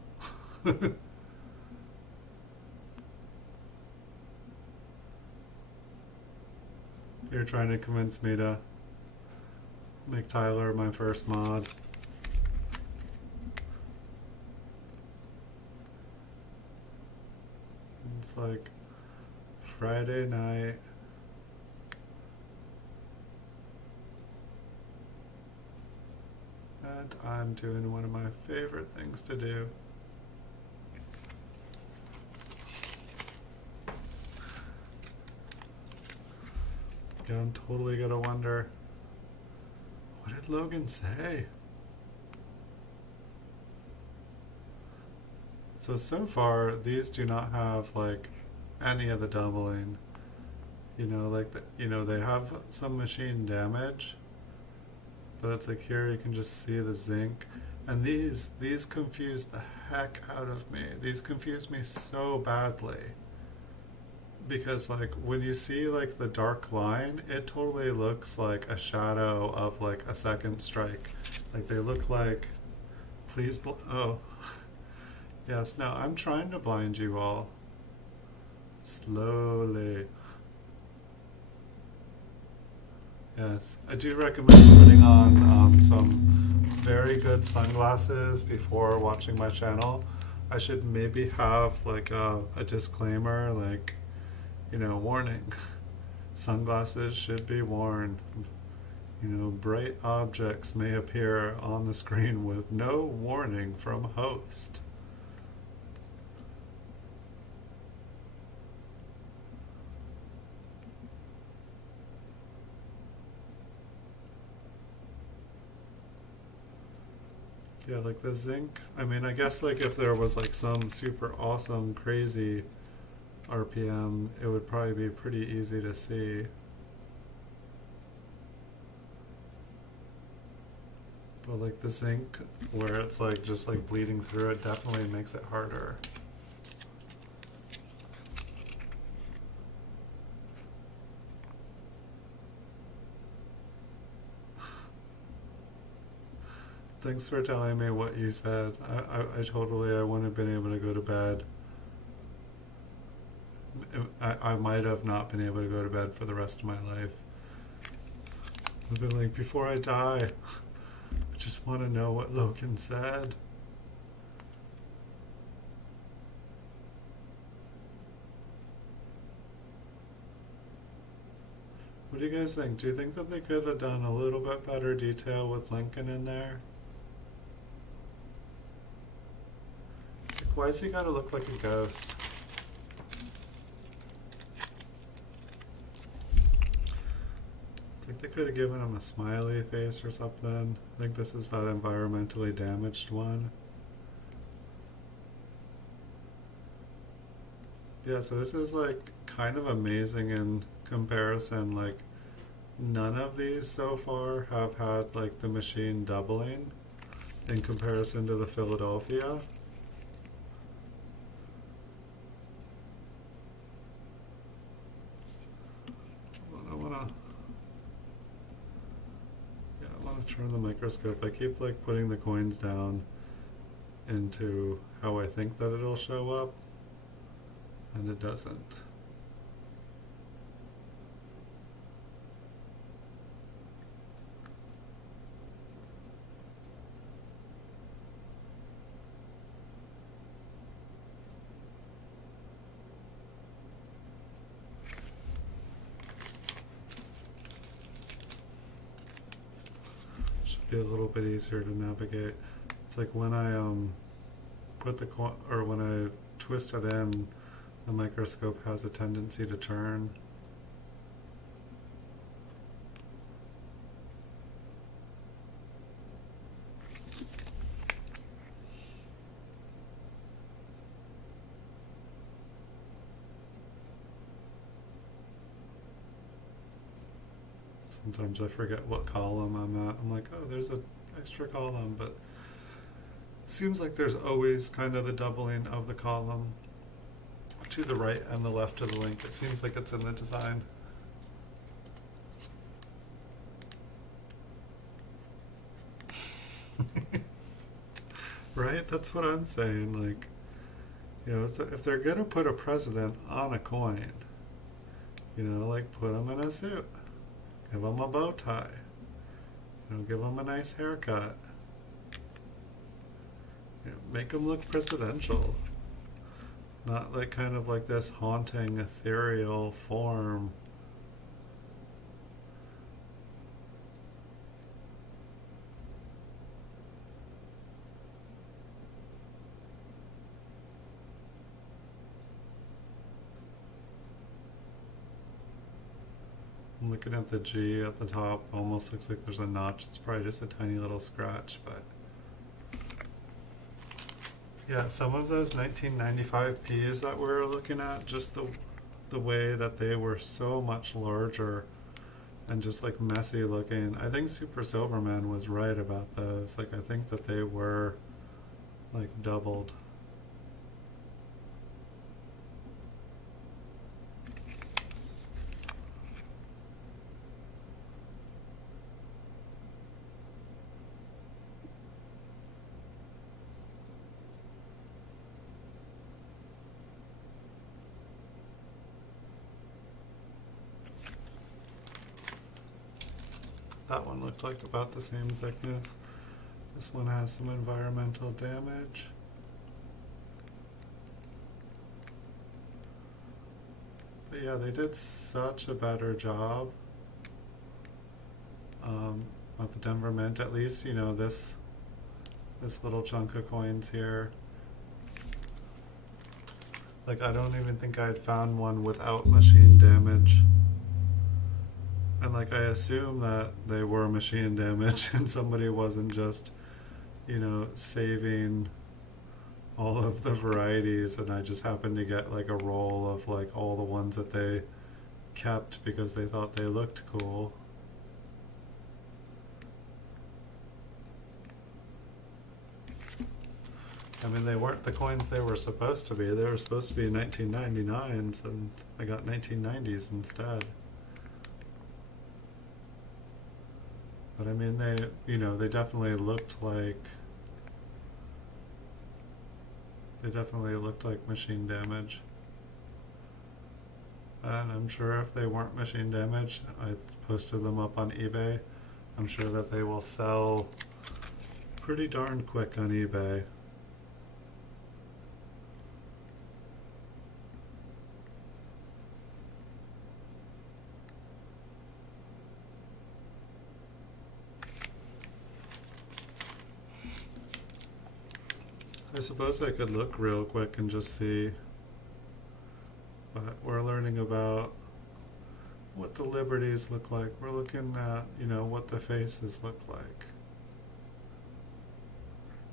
You're trying to convince me to make Tyler my first mod. It's like Friday night. And I'm doing one of my favorite things to do. Yeah, I'm totally gonna wonder, what did Logan say? So far, these do not have like any of the doubling. You know, like, you know, they have some machine damage, but it's like here you can just see the zinc. And these confuse the heck out of me. These confuse me so badly. Because like when you see like the dark line, it totally looks like a shadow of like a second strike. Like they look like, please, oh, yes, no, I'm trying to blind you all. Slowly. Yes, I do recommend putting on some very good sunglasses before watching my channel. I should maybe have like a disclaimer, like, you know, warning. Sunglasses should be worn. You know, bright objects may appear on the screen with no warning from host. Yeah, like the zinc, I mean, I guess like if there was like some super awesome, crazy RPM, it would probably be pretty easy to see. But like the zinc, where it's like just like bleeding through, it definitely makes it harder. Thanks for telling me what you said. I totally, I wouldn't have been able to go to bed. I might have not been able to go to bed for the rest of my life. I've been like, before I die, I just want to know what Logan said. What do you guys think? Do you think that they could have done a little bit better detail with Lincoln in there? Like, why has he got to look like a ghost? I think they could have given him a smiley face or something. I think this is that environmentally damaged one. Yeah, so this is like kind of amazing in comparison. Like none of these so far have had like the machine doubling in comparison to the Philadelphia. I wanna turn the microscope. I keep like putting the coins down into how I think that it'll show up, and it doesn't. Should be a little bit easier to navigate. It's like when I put the coin, or when I twist it in, the microscope has a tendency to turn. Sometimes I forget what column I'm at. I'm like, oh, there's an extra column, but it seems like there's always kind of the doubling of the column to the right and the left of the link. It seems like it's in the design. Right? That's what I'm saying. Like, you know, if they're gonna put a president on a coin, you know, like put him in a suit, give him a bow tie, you know, give him a nice haircut, you know, make him look presidential, not like kind of like this haunting ethereal form. I'm looking at the G at the top, almost looks like there's a notch. It's probably just a tiny little scratch, but yeah, some of those 1995 Ps that we're looking at, just the the way that they were so much larger and just like messy looking. I think Super Silverman was right about those. Like I think that they were like doubled. That one looked like about the same thickness. This one has some environmental damage. But yeah, they did such a better job at the Denver Mint. At least, you know, this little chunk of coins here. Like, I don't even think I had found one without machine damage. And like, I assume that they were machine damage and somebody wasn't just, you know, saving all of the varieties, and I just happened to get like a roll of like all the ones that they kept because they thought they looked cool. I mean, they weren't the coins they were supposed to be. They were supposed to be 1999s, and I got 1990s instead. But I mean, they, you know, they definitely looked like machine damage. And I'm sure if they weren't machine damage, I posted them up on eBay. I'm sure that they will sell pretty darn quick on eBay. I suppose I could look real quick and just see, but we're learning about what the liberties look like. We're looking at, you know, what the faces look like,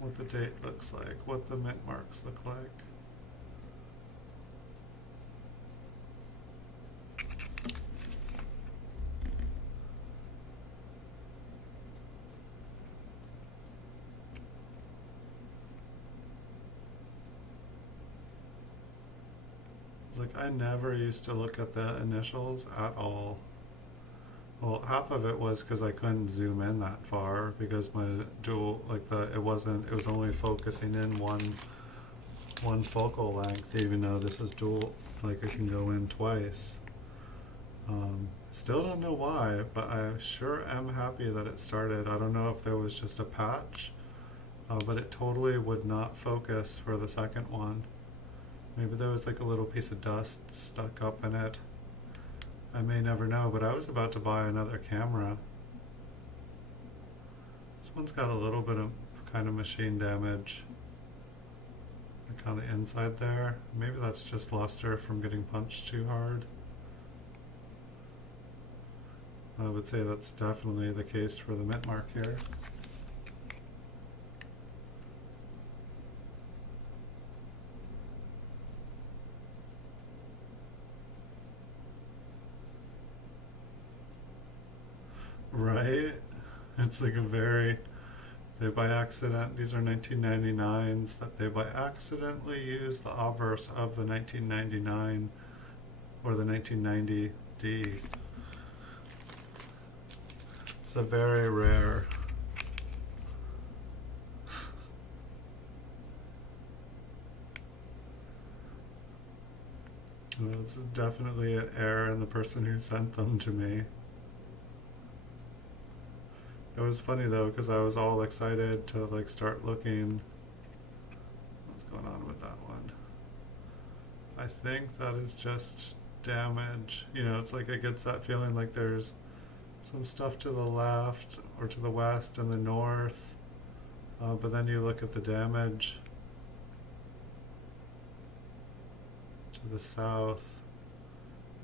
what the date looks like, what the mint marks look like. Like, I never used to look at the initials at all. Well, half of it was because I couldn't zoom in that far because my dual, like it was only focusing in one focal length, even though this is dual, like it can go in twice. Still don't know why, but I sure am happy that it started. I don't know if there was just a patch, but it totally would not focus for the second one. Maybe there was like a little piece of dust stuck up in it. I may never know, but I was about to buy another camera. This one's got a little bit of kind of machine damage, like on the inside there. Maybe that's just luster from getting punched too hard. I would say that's definitely the case for the mint mark here. Right? It's like a very, they by accident, these are 1999s, that they by accidentally use the obverse of the 1999 or the 1990D. It's a very rare. Well, this is definitely an error in the person who sent them to me. It was funny though, because I was all excited to like start looking. What's going on with that one? I think that is just damage. You know, it's like it gets that feeling like there's some stuff to the left or to the west and the north, but then you look at the damage to the south,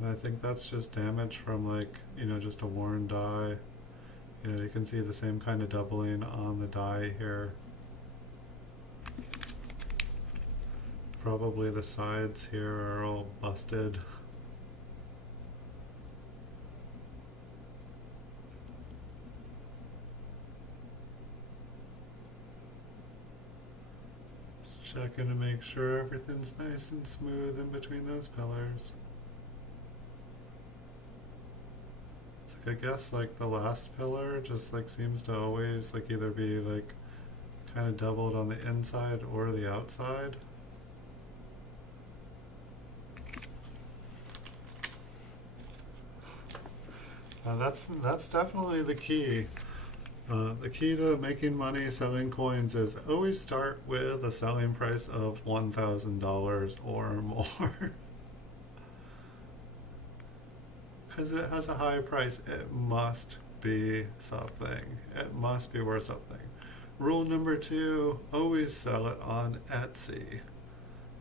and I think that's just damage from like, you know, just a worn die. You know, you can see the same kind of doubling on the die here. Probably the sides here are all busted. Just checking to make sure everything's nice and smooth in between those pillars. It's like, I guess like the last pillar just like seems to always like either be like kind of doubled on the inside or the outside. That's definitely the key. The key to making money selling coins is always start with a selling price of $1,000 or more. Because it has a high price, it must be something. It must be worth something. Rule number 2, always sell it on Etsy.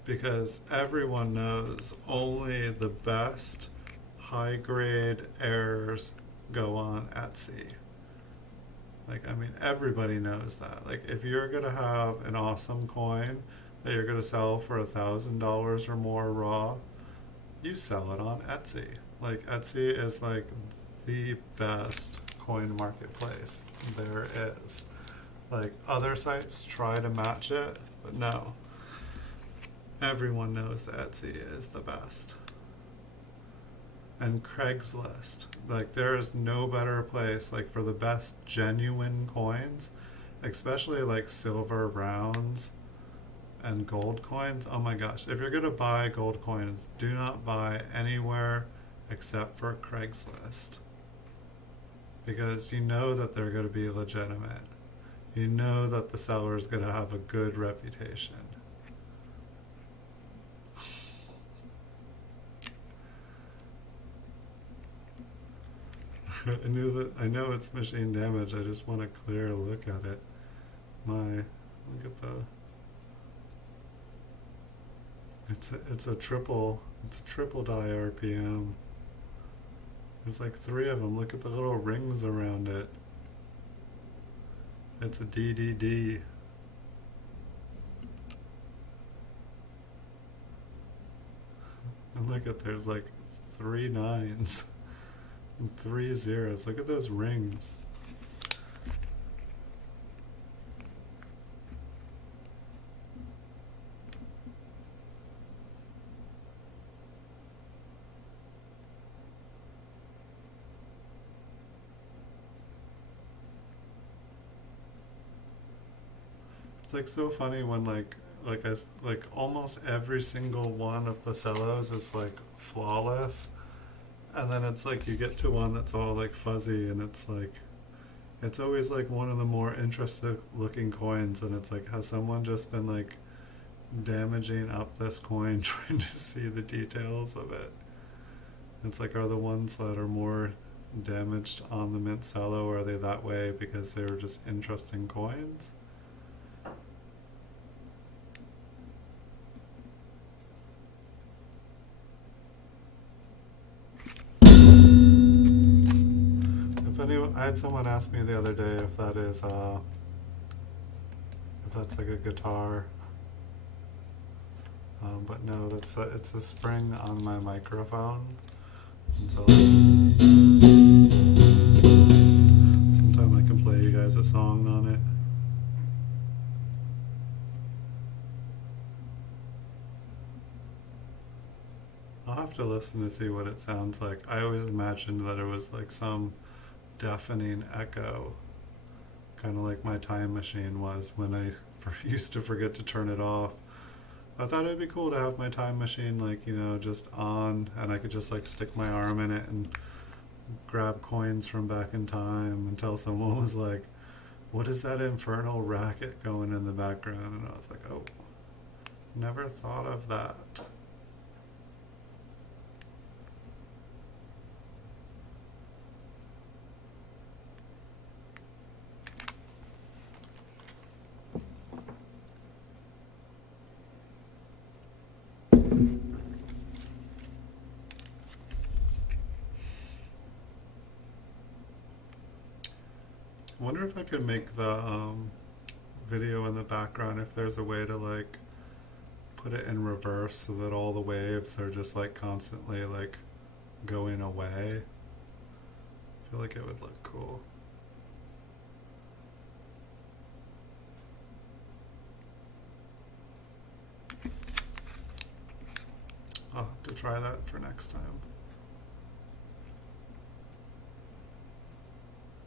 Because everyone knows only the best high grade errors go on Etsy. Like, I mean, everybody knows that. Like, if you're gonna have an awesome coin that you're gonna sell for $1,000 or more raw, you sell it on Etsy. Like, Etsy is like the best coin marketplace there is. Like, other sites try to match it, but no. Everyone knows that Etsy is the best. And Craigslist, like, there is no better place like for the best genuine coins, especially like silver rounds and gold coins. Oh my gosh, if you're gonna buy gold coins, do not buy anywhere except for Craigslist, because you know that they're going to be legitimate. You know that the seller is going to have a good reputation. I know it's machine damage. I just want a clear look at it. Look at the. It's a triple die RPM. There's like 3 of them. Look at the little rings around it. It's a DDD. And look at, there's like 3 9s and 3 zeros. Look at those rings. It's like so funny when like almost every single one of the cellos is like flawless, and then it's like you get to one that's all like fuzzy, and it's like it's always like one of the more interesting looking coins, and it's like, has someone just been like damaging up this coin trying to see the details of it? It's like, are the ones that are more damaged on the Mint Cello, are they that way because they were just interesting coins? I had someone ask me the other day if that is if that's like a guitar, but no, it's a spring on my microphone, and so sometime I can play you guys a song on it. I'll have to listen to see what it sounds like. I always imagined that it was like some deafening echo, kind of like my time machine was when I used to forget to turn it off. I thought it'd be cool to have my time machine like, you know, just on, and I could just like stick my arm in it and grab coins from back in time until someone was like, what is that infernal racket going in the background? And I was like, oh, never thought of that. I wonder if I could make the video in the background, if there's a way to like put it in reverse so that all the waves are just like constantly like going away. I feel like it would look cool. try that for next time.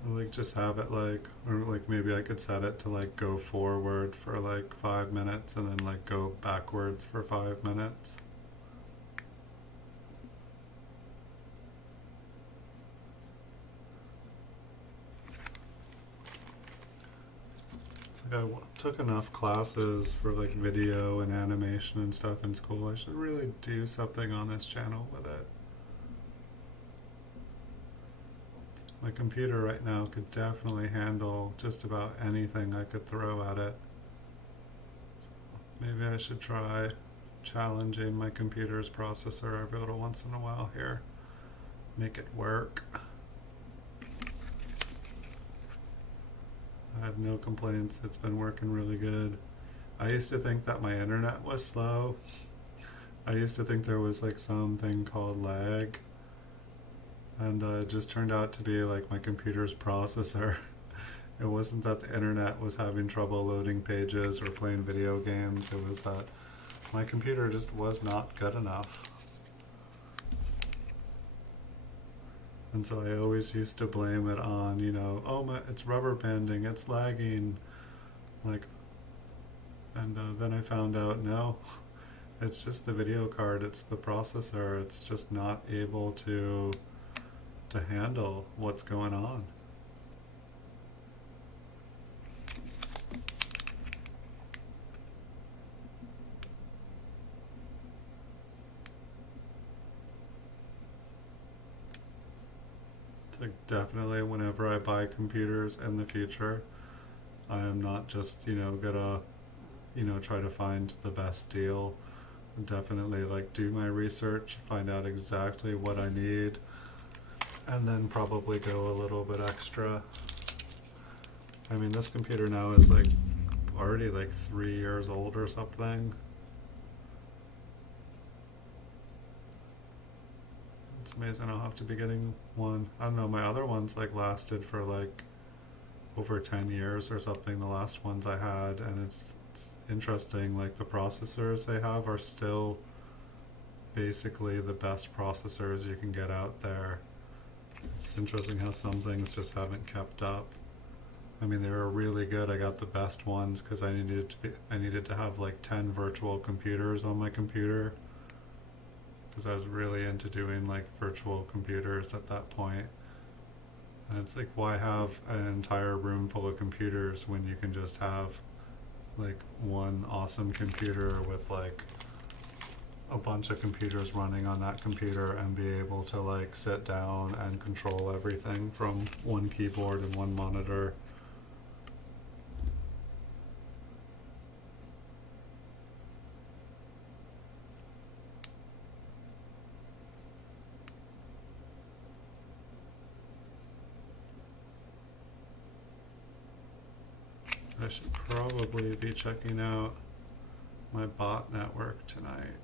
Like just have it like, or like maybe I could set it to like go forward for like 5 minutes and then like go backwards for 5 minutes. It's like took enough classes for like video and animation and stuff in school. I should really do something on this channel with it. My computer right now could definitely handle just about anything I could throw at it. Maybe I should try challenging my computer's processor every little once in a while here. Make it work. I have no complaints. It's been working really good. I used to think that my internet was slow. I used to think there was like something called lag. And it just turned out to be like my computer's processor. It wasn't that the internet was having trouble loading pages or playing video games. It was that my computer just was not good enough. And so I always used to blame it on, you know, oh, it's rubber banding, it's lagging. Like, and then I found out, no, it's just the video card, it's the processor, it's just not able to handle what's going on. It's like definitely whenever I buy computers in the future, I am not just, you know, gonna, you know, try to find the best deal. Definitely like do my research, find out exactly what I need, and then probably go a little bit extra. I mean, this computer now is like already like 3 years old or something. It's amazing. I'll have to be getting one. I don't know, my other ones like lasted for like over 10 years or something, the last ones I had, and it's interesting, like the processors they have are still basically the best processors you can get out there. It's interesting how some things just haven't kept up. I mean, they were really good. I got the best ones because I needed to have like 10 virtual computers on my computer because I was really into doing like virtual computers at that point. And it's like, why have an entire room full of computers when you can just have like one awesome computer with like a bunch of computers running on that computer and be able to like sit down and control everything from one keyboard and one monitor. I should probably be checking out my bot network tonight.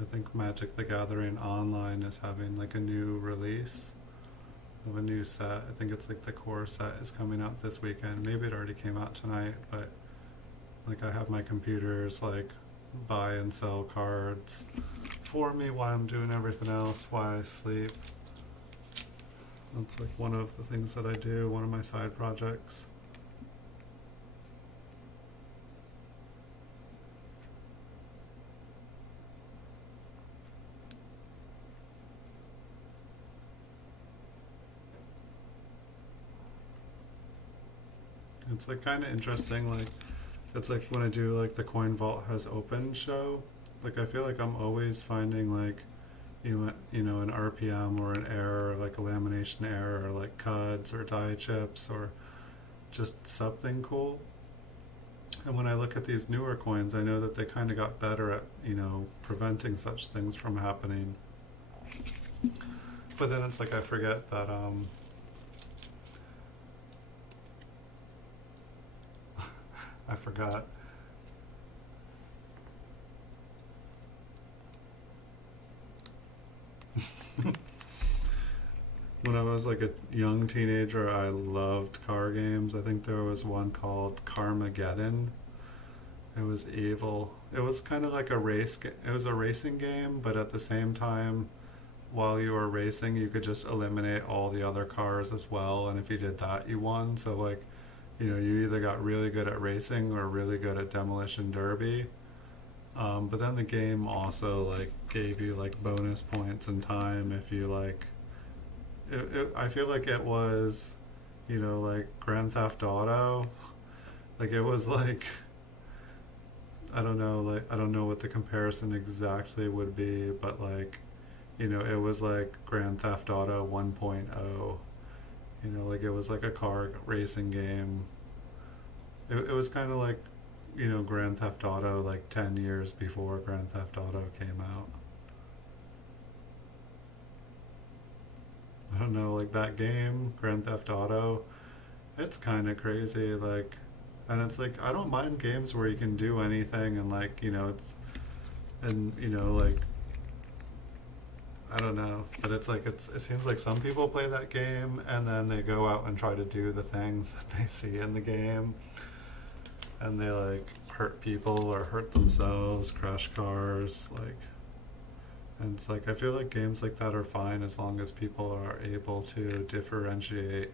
I think Magic the Gathering Online is having like a new release of a new set. I think it's like the core set is coming out this weekend. Maybe it already came out tonight, but like I have my computers like buy and sell cards for me while I'm doing everything else, while I sleep. That's like one of the things that I do, one of my side projects. It's like kind of interesting, like it's like when I do like the Coin Vault has open show, like I feel like I'm always finding like you know an RPM or an error, like a lamination error, or like CUDs or die chips or just something cool. And when I look at these newer coins, I know that they kind of got better at, you know, preventing such things from happening. But then it's like I forget that I forgot. When I was like a young teenager, I loved car games. I think there was one called Carmageddon, It was evil. It was kind of like a it was a racing game, but at the same time, while you were racing, you could just eliminate all the other cars as well, and if you did that, you won. So like, you either got really good at racing or really good at demolition derby. But then the game also like gave you like bonus points and time if you like. I feel like it was, like Grand Theft Auto. Like it was like, I don't know, like I don't know what the comparison exactly would be, but like, it was like Grand Theft Auto 1.0. Like it was like a car racing game. It was kind of like, Grand Theft Auto like 10 years before Grand Theft Auto came out. I don't know, like that game, Grand Theft Auto, it's kind of crazy. Like, and it's like, I don't mind games where you can do anything and like, like, I don't know, but it's like, it seems like some people play that game and then they go out and try to do the things that they see in the game and they like hurt people or hurt themselves, crash cars, like, and it's like, I feel like games like that are fine as long as people are able to differentiate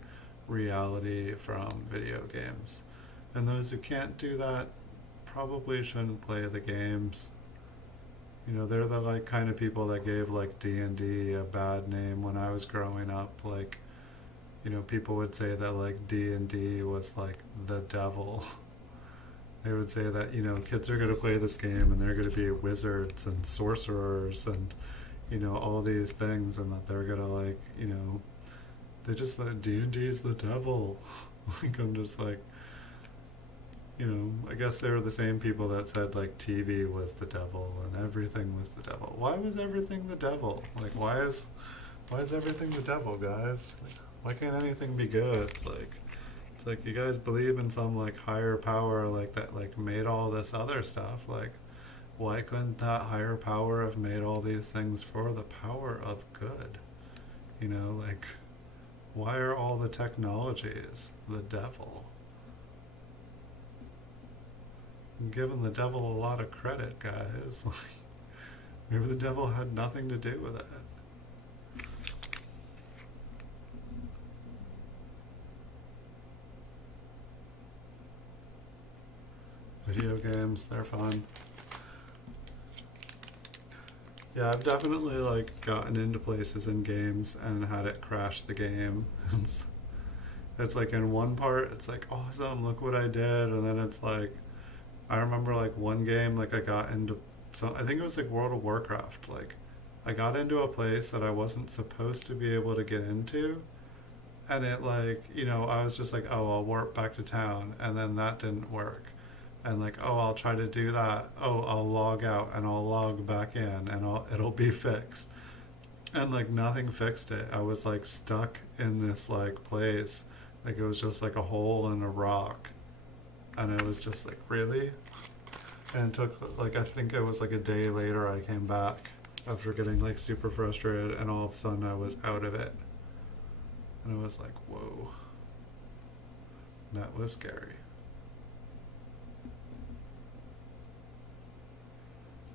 reality from video games. And those who can't do that probably shouldn't play the games. They're the like kind of people that gave like D&D a bad name when I was growing up. Like, people would say that like D&D was like the devil. They would say that, kids are going to play this game and they're going to be wizards and sorcerers and, all these things, and that they're going to like, they just like D&D is the devil. Like, I'm just like, I guess they were the same people that said like TV was the devil and everything was the devil. Why was everything the devil? Like, why is everything the devil, guys? Like, why can't anything be good? Like, it's like you guys believe in some like higher power like that like made all this other stuff. Like, why couldn't that higher power have made all these things for the power of good? Like, why are all the technologies the devil? I'm giving the devil a lot of credit, guys. Maybe the devil had nothing to do with it. Video games, they're fun. Yeah, I've definitely like gotten into places in games and had it crash the game. It's like in one part, it's like, awesome, look what I did, and then it's like, I remember like one game, like I got into I think it was like World of Warcraft. Like, I got into a place that I wasn't supposed to be able to get into, and it like, I was just like, oh, I'll warp back to town, and then that didn't work. And like, oh, I'll try to do that. Oh, I'll log out and I'll log back in and it'll be fixed. And like nothing fixed it. I was like stuck in this like place. Like it was just like a hole in a rock. And it was just like, really? And it took like, I think it was like a day later I came back after getting like super frustrated, and all of a sudden I was out of it. And it was like, whoa. That was scary.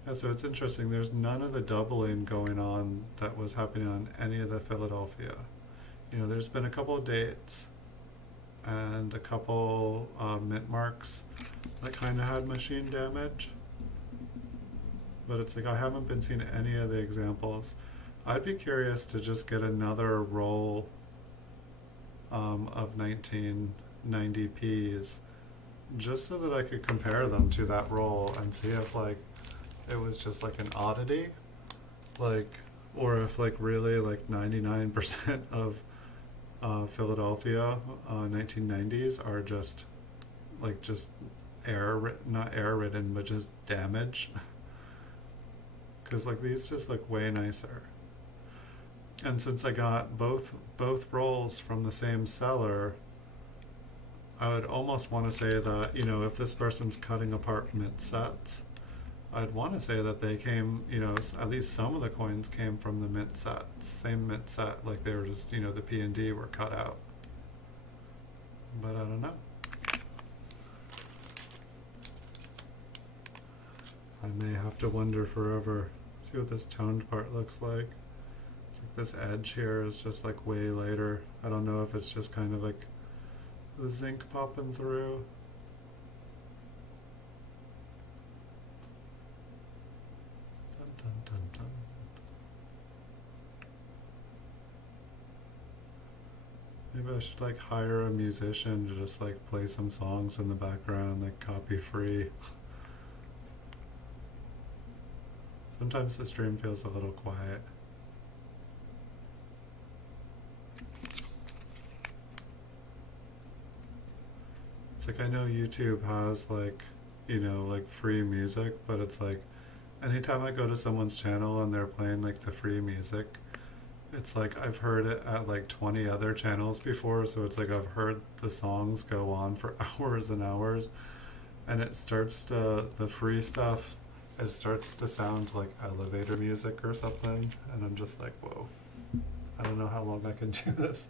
Yeah, so it's interesting. There's none of the doubling going on that was happening on any of the Philadelphia. There's been a couple of dates and a couple mint marks that kind of had machine damage. But it's like I haven't been seeing any of the examples. I'd be curious to just get another roll of 1990Ps just so that I could compare them to that roll and see if like it was just like an oddity, like, or if like really like 99% of Philadelphia 1990s are just like not error ridden, but just damage. Because like these just look way nicer. And since I got both rolls from the same seller, I would almost want to say that, if this person's cutting apart mint sets, I'd want to say that they came, at least some of the coins came from the mint set, same mint set, like they were just, the P&D were cut out. But I don't know. I may have to wonder forever. See what this toned part looks like. It's like this edge here is just like way lighter. I don't know if it's just kind of like the zinc popping through. Dun, dun, dun, dun. Maybe I should like hire a musician to just like play some songs in the background, like copy free. Sometimes the stream feels a little quiet. It's like I know YouTube has like, you know, like free music, but it's like anytime I go to someone's channel and they're playing like the free music, it's like I've heard it at like 20 other channels before, so it's like I've heard the songs go on for hours and hours, and it starts to, the free stuff, it starts to sound like elevator music or something, and I'm just like, whoa, I don't know how long I can do this.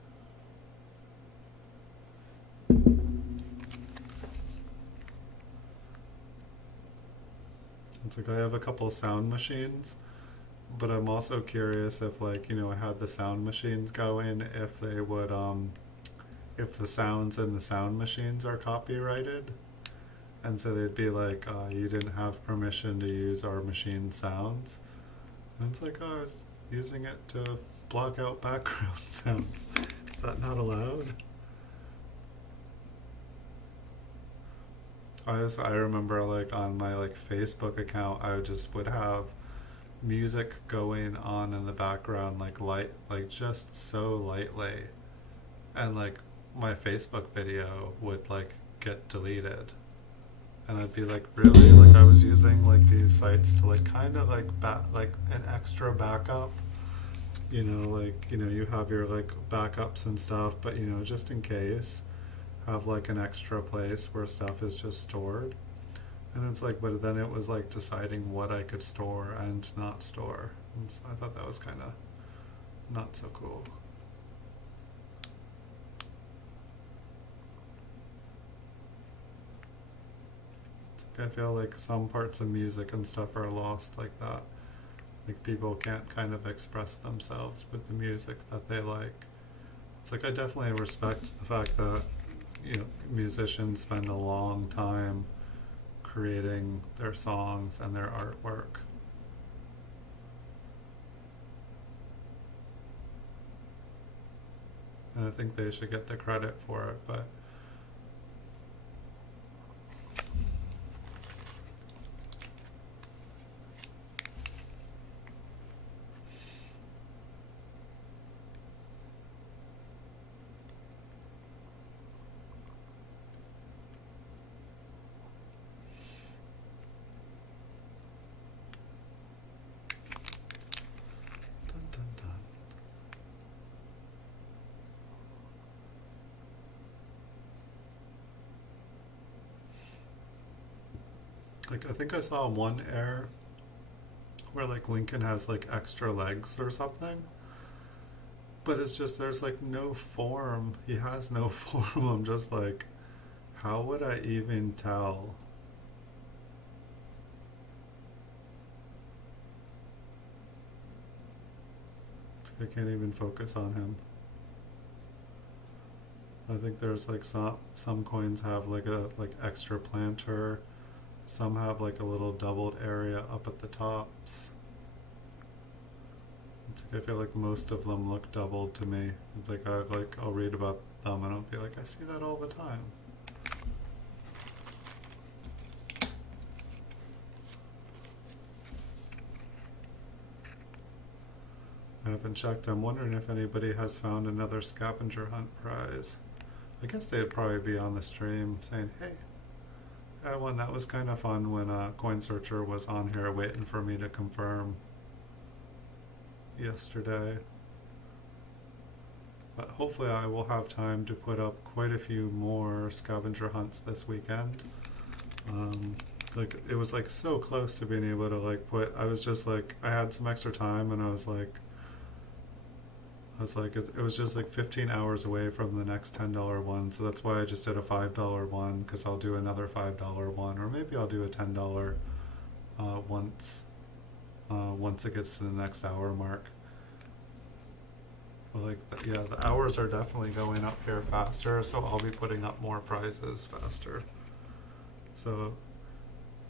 It's like I have a couple sound machines, but I'm also curious if, like, you know, I had the sound machines going, if they would, if the sounds in the sound machines are copyrighted. And so they'd be like, you didn't have permission to use our machine sounds. And it's like, oh, I was using it to block out background sounds. Is that not allowed? I remember like on my like Facebook account, I would have music going on in the background, like just so lightly, and like my Facebook video would like get deleted. And I'd be like, really? Like I was using like these sites to like kind of like like an extra backup, you know, like, you know, you have your like backups and stuff, but you know, just in case, have like an extra place where stuff is just stored. And it's like, but then it was like deciding what I could store and not store. And so I thought that was kind of not so cool. I feel like some parts of music and stuff are lost like that. Like people can't kind of express themselves with the music that they like. It's like I definitely respect the fact that, you know, musicians spend a long time creating their songs and their artwork. And I think they should get the credit for it, but like I think I saw one error where like Lincoln has like extra legs or something, but it's just there's like no form. He has no form. I'm just like, how would I even tell? I can't even focus on him. I think there's like some coins have like a like extra planter. Some have like a little doubled area up at the tops. It's like I feel like most of them look doubled to me. It's like I'll read about them and I'll be like, I see that all the time. I haven't checked. I'm wondering if anybody has found another scavenger hunt prize. I guess they'd probably be on the stream saying, hey, I won. That was kind of fun when Coin Searcher was on here waiting for me to confirm yesterday. But hopefully I will have time to put up quite a few more scavenger hunts this weekend. Like it was like so close to being able to like put, I was just like, I had some extra time and I was like, it was just like 15 hours away from the next $10 one, so that's why I just did a $5 one, because I'll do another $5 one, or maybe I'll do a $10 once it gets to the next hour mark. But like, yeah, the hours are definitely going up here faster, so I'll be putting up more prizes faster. So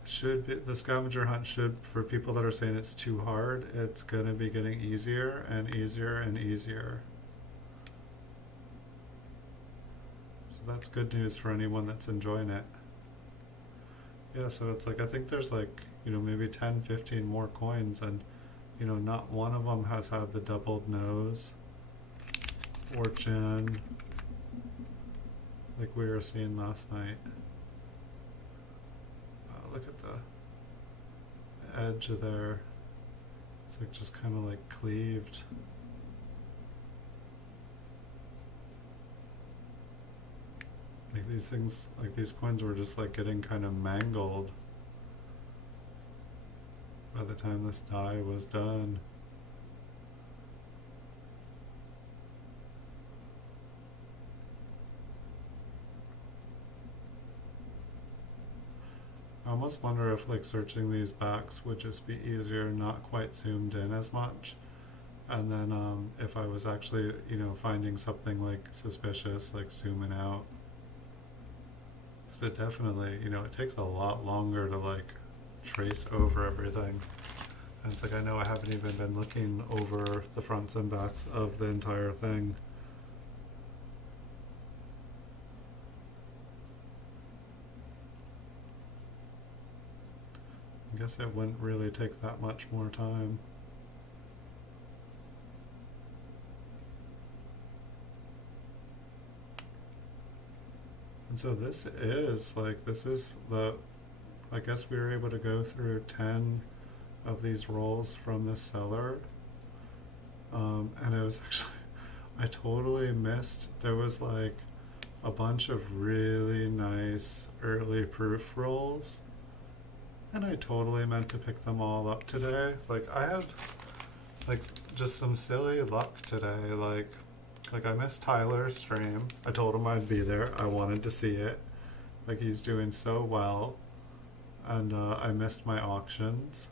should be, the scavenger hunt should, for people that are saying it's too hard, it's gonna be getting easier and easier and easier. So that's good news for anyone that's enjoying it. Yeah, so it's like, I think there's like, maybe 10, 15 more coins, and, not one of them has had the doubled nose, fortune, like we were seeing last night. Look at the edge of there. It's like just kind of like cleaved. Like these things, like these coins were just like getting kind of mangled by the time this die was done. I almost wonder if like searching these backs would just be easier, not quite zoomed in as much. And then if I was actually, finding something like suspicious, like zooming out. Because it definitely, it takes a lot longer to like trace over everything. And it's like, I know I haven't even been looking over the fronts and backs of the entire thing. I guess it wouldn't really take that much more time. And so this is the, I guess we were able to go through 10 of these rolls from this seller. And it was actually, I totally missed, there was like a bunch of really nice early proof rolls. And I totally meant to pick them all up today. Like I had like just some silly luck today. Like I missed Tyler's stream. I told him I'd be there. I wanted to see it. Like he's doing so well. And I missed my auctions.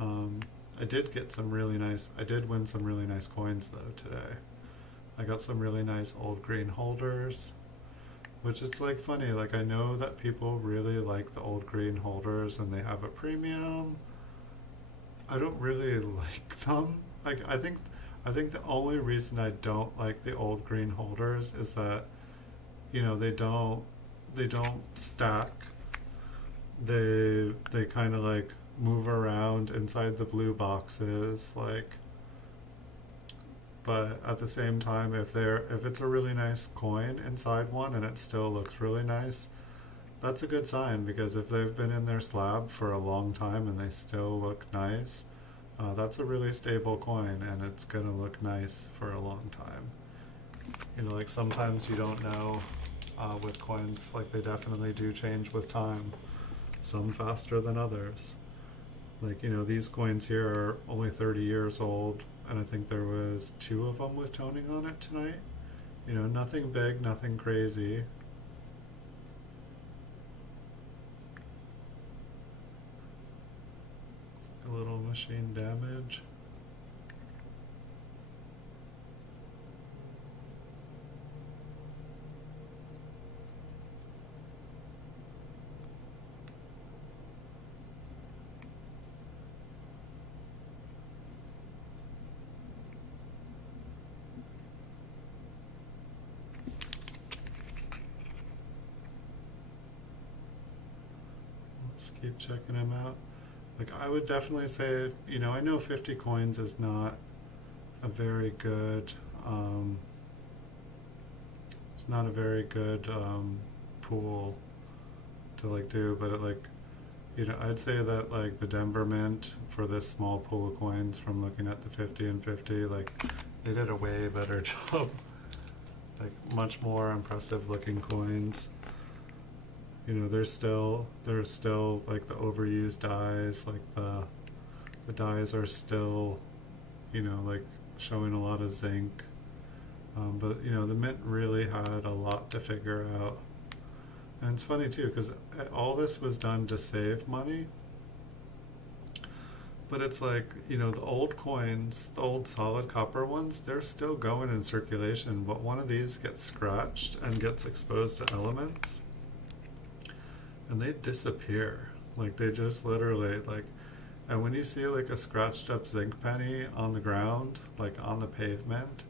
I did get some really nice, I did win some really nice coins though today. I got some really nice old green holders. Which it's like funny, like I know that people really like the old green holders and they have a premium. I don't really like them. Like I think the only reason I don't like the old green holders is that, they don't stack. They kind of like move around inside the blue boxes, like. But at the same time, if it's a really nice coin inside one and it still looks really nice, that's a good sign, because if they've been in their slab for a long time and they still look nice, that's a really stable coin and it's gonna look nice for a long time. Like sometimes you don't know with coins, like they definitely do change with time, some faster than others. Like, these coins here are only 30 years old. And I think there was 2 of them with toning on it tonight. Nothing big, nothing crazy. It's like a little machine damage. Keep checking them out. Like I would definitely say, I know 50 coins is not a very good, it's not a very good pool to like do, but it like, I'd say that like the Denver Mint for this small pool of coins, from looking at the 50 and 50, like they did a way better job. Like much more impressive looking coins. There's still like the overused dies, like the dies are still, like showing a lot of zinc. But the Mint really had a lot to figure out. And it's funny too, because all this was done to save money. But it's like, you know, the old coins, the old solid copper ones, they're still going in circulation, but one of these gets scratched and gets exposed to elements, and they disappear. Like, they just literally, like, and when you see like a scratched up zinc penny on the ground, like on the pavement,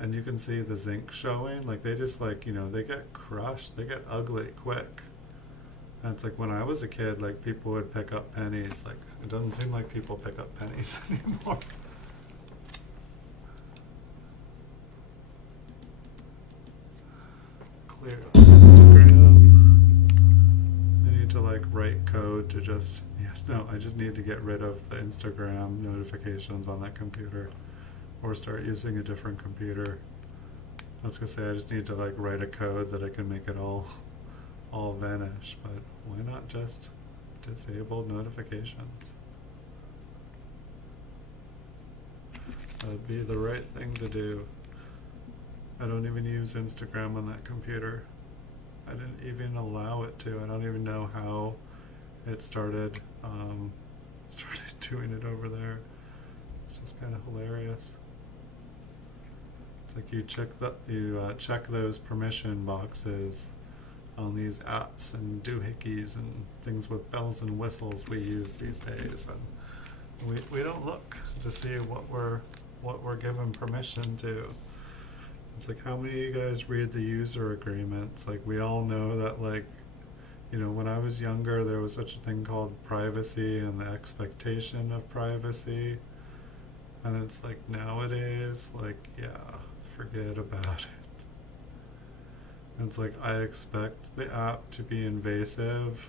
and you can see the zinc showing, like they just, like, you know, they get crushed, they get ugly quick. And it's like when I was a kid, like people would pick up pennies. Like, it doesn't seem like people pick up pennies anymore. Clear Instagram. I need to like write code to just, yeah, no, I just need to get rid of the Instagram notifications on that computer, or start using a different computer. I was gonna say I just need to like write a code that I can make it all vanish, but why not just disable notifications? That'd be the right thing to do. I don't even use Instagram on that computer. I didn't even allow it to. I don't even know how it started doing it over there. It's just kind of hilarious. It's like you check those permission boxes on these apps and doohickeys and things with bells and whistles we use these days, and we don't look to see what we're given permission to. It's like, how many of you guys read the user agreements? Like, we all know that, like, you know, when I was younger there was such a thing called privacy and the expectation of privacy, and it's like nowadays, like, yeah, forget about it. It's like, I expect the app to be invasive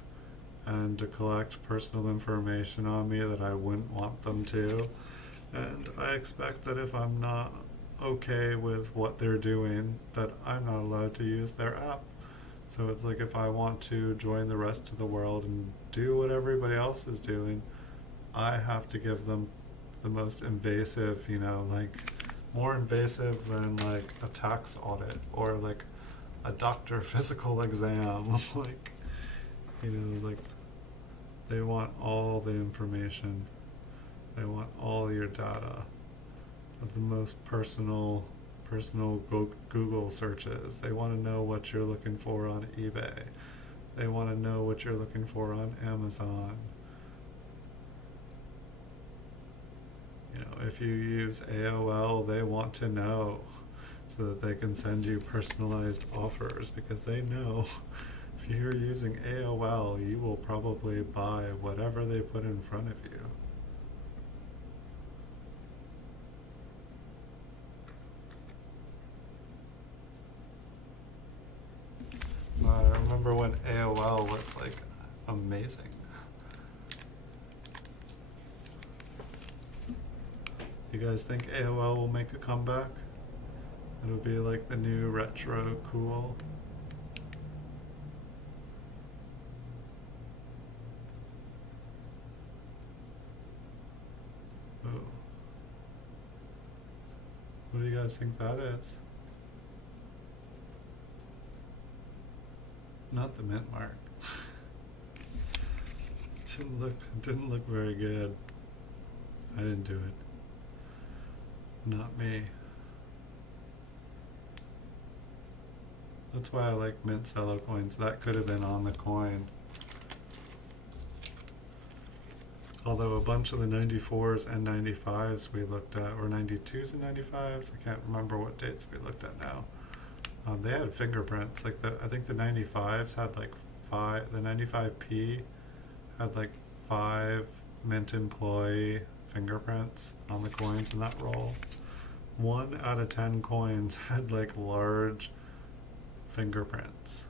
and to collect personal information on me that I wouldn't want them to. And I expect that if I'm not okay with what they're doing, that I'm not allowed to use their app. So it's like, if I want to join the rest of the world and do what everybody else is doing, I have to give them the most invasive, you know, like more invasive than like a tax audit or like a doctor physical exam. Like, you know, like they want all the information. They want all your data of the most personal Google searches. They want to know what you're looking for on eBay. They want to know what you're looking for on Amazon. You know, if you use AOL, they want to know so that they can send you personalized offers, because they know if you're using AOL, you will probably buy whatever they put in front of you. I remember when AOL was like amazing. You guys think AOL will make a comeback? It'll be like the new retro cool. Oh. What do you guys think that is? Not the mint mark. Didn't look very good. I didn't do it. Not me. That's why I like Mint Cello coins. That could have been on the coin. Although a bunch of the 94s and 95s we looked at, or 92s and 95s, I can't remember what dates we looked at now. They had fingerprints. Like I think the 95s had like 5. The 95p had like 5 Mint employee fingerprints on the coins in that roll. 1 out of 10 coins had like large fingerprints.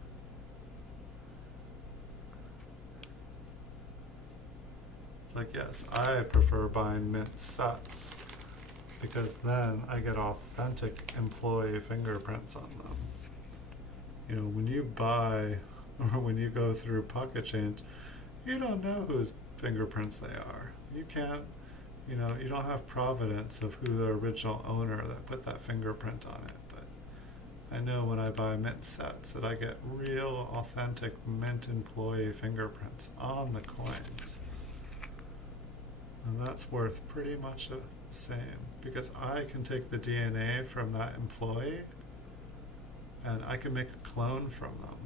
It's like, yes, I prefer buying mint sets, because then I get authentic employee fingerprints on them. You know, when you buy or when you go through pocket change, you don't know whose fingerprints they are. You can't, you know, you don't have provenance of who the original owner that put that fingerprint on it. But I know when I buy mint sets that I get real authentic mint employee fingerprints on the coins. And that's worth pretty much the same, because I can take the DNA from that employee and I can make a clone from them.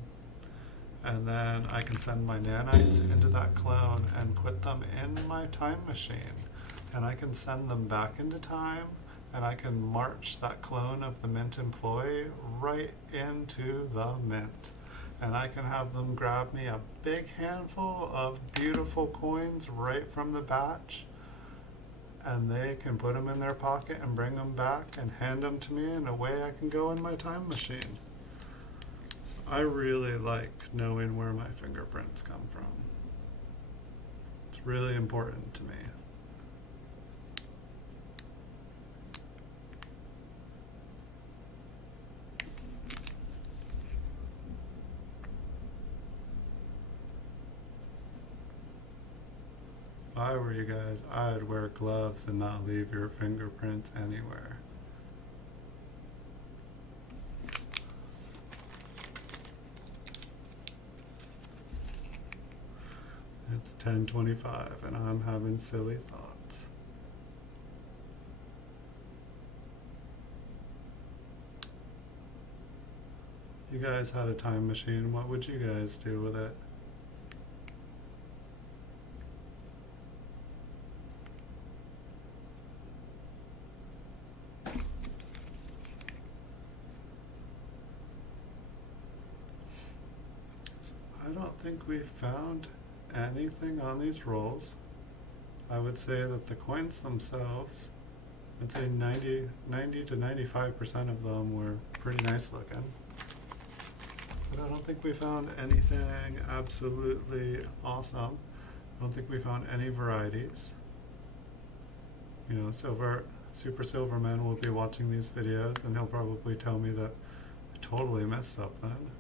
And then I can send my nanites into that clone and put them in my time machine. And I can send them back into time, and I can march that clone of the Mint employee right into the Mint. And I can have them grab me a big handful of beautiful coins right from the batch, and they can put them in their pocket and bring them back and hand them to me, and away I can go in my time machine. I really like knowing where my fingerprints come from. It's really important to me. If I were you guys, I'd wear gloves and not leave your fingerprints anywhere. It's 10:25 and I'm having silly thoughts. If you guys had a time machine, what would you guys do with it? I don't think we found anything on these rolls. I would say that the coins themselves, I'd say 90 to 95% of them were pretty nice looking. But I don't think we found anything absolutely awesome. I don't think we found any varieties. You know, Super Silverman will be watching these videos and he'll probably tell me that I totally messed up then.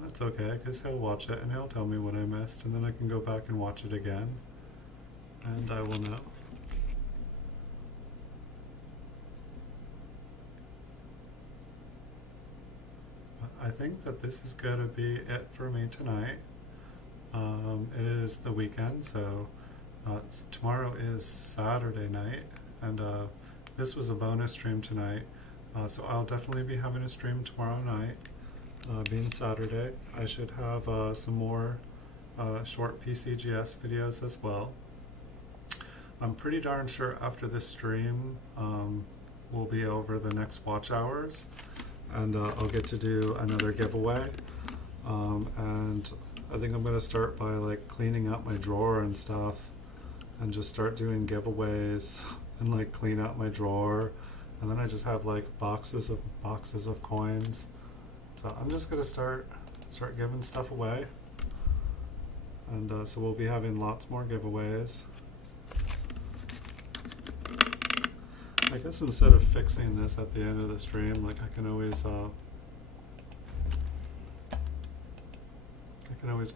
That's okay, because he'll watch it and he'll tell me what I missed, and then I can go back and watch it again, and I will know. I think that this is going to be it for me tonight. It is the weekend, so tomorrow is Saturday night, and this was a bonus stream tonight, so I'll definitely be having a stream tomorrow night. Being Saturday, I should have some more short PCGS videos as well. I'm pretty darn sure after this stream will be over the next watch hours, and I'll get to do another giveaway. And I think I'm going to start by like cleaning up my drawer and stuff, and just start doing giveaways and like clean out my drawer, and then I just have like boxes of coins. So I'm just gonna start giving stuff away, and so we'll be having lots more giveaways. I guess instead of fixing this at the end of the stream, like I can always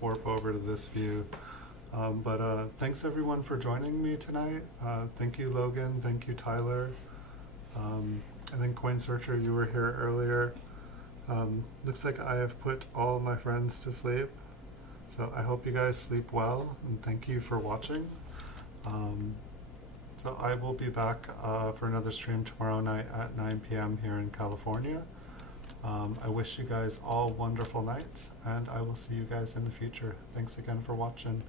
warp over to this view. But thanks everyone for joining me tonight. Thank you, Logan. Thank you, Tyler. I think Coin Searcher, you were here earlier. Looks like I have put all my friends to sleep, so I hope you guys sleep well, and thank you for watching. So I will be back for another stream tomorrow night at 9 p.m. here in California. I wish you guys all wonderful nights, and I will see you guys in the future. Thanks again for watching.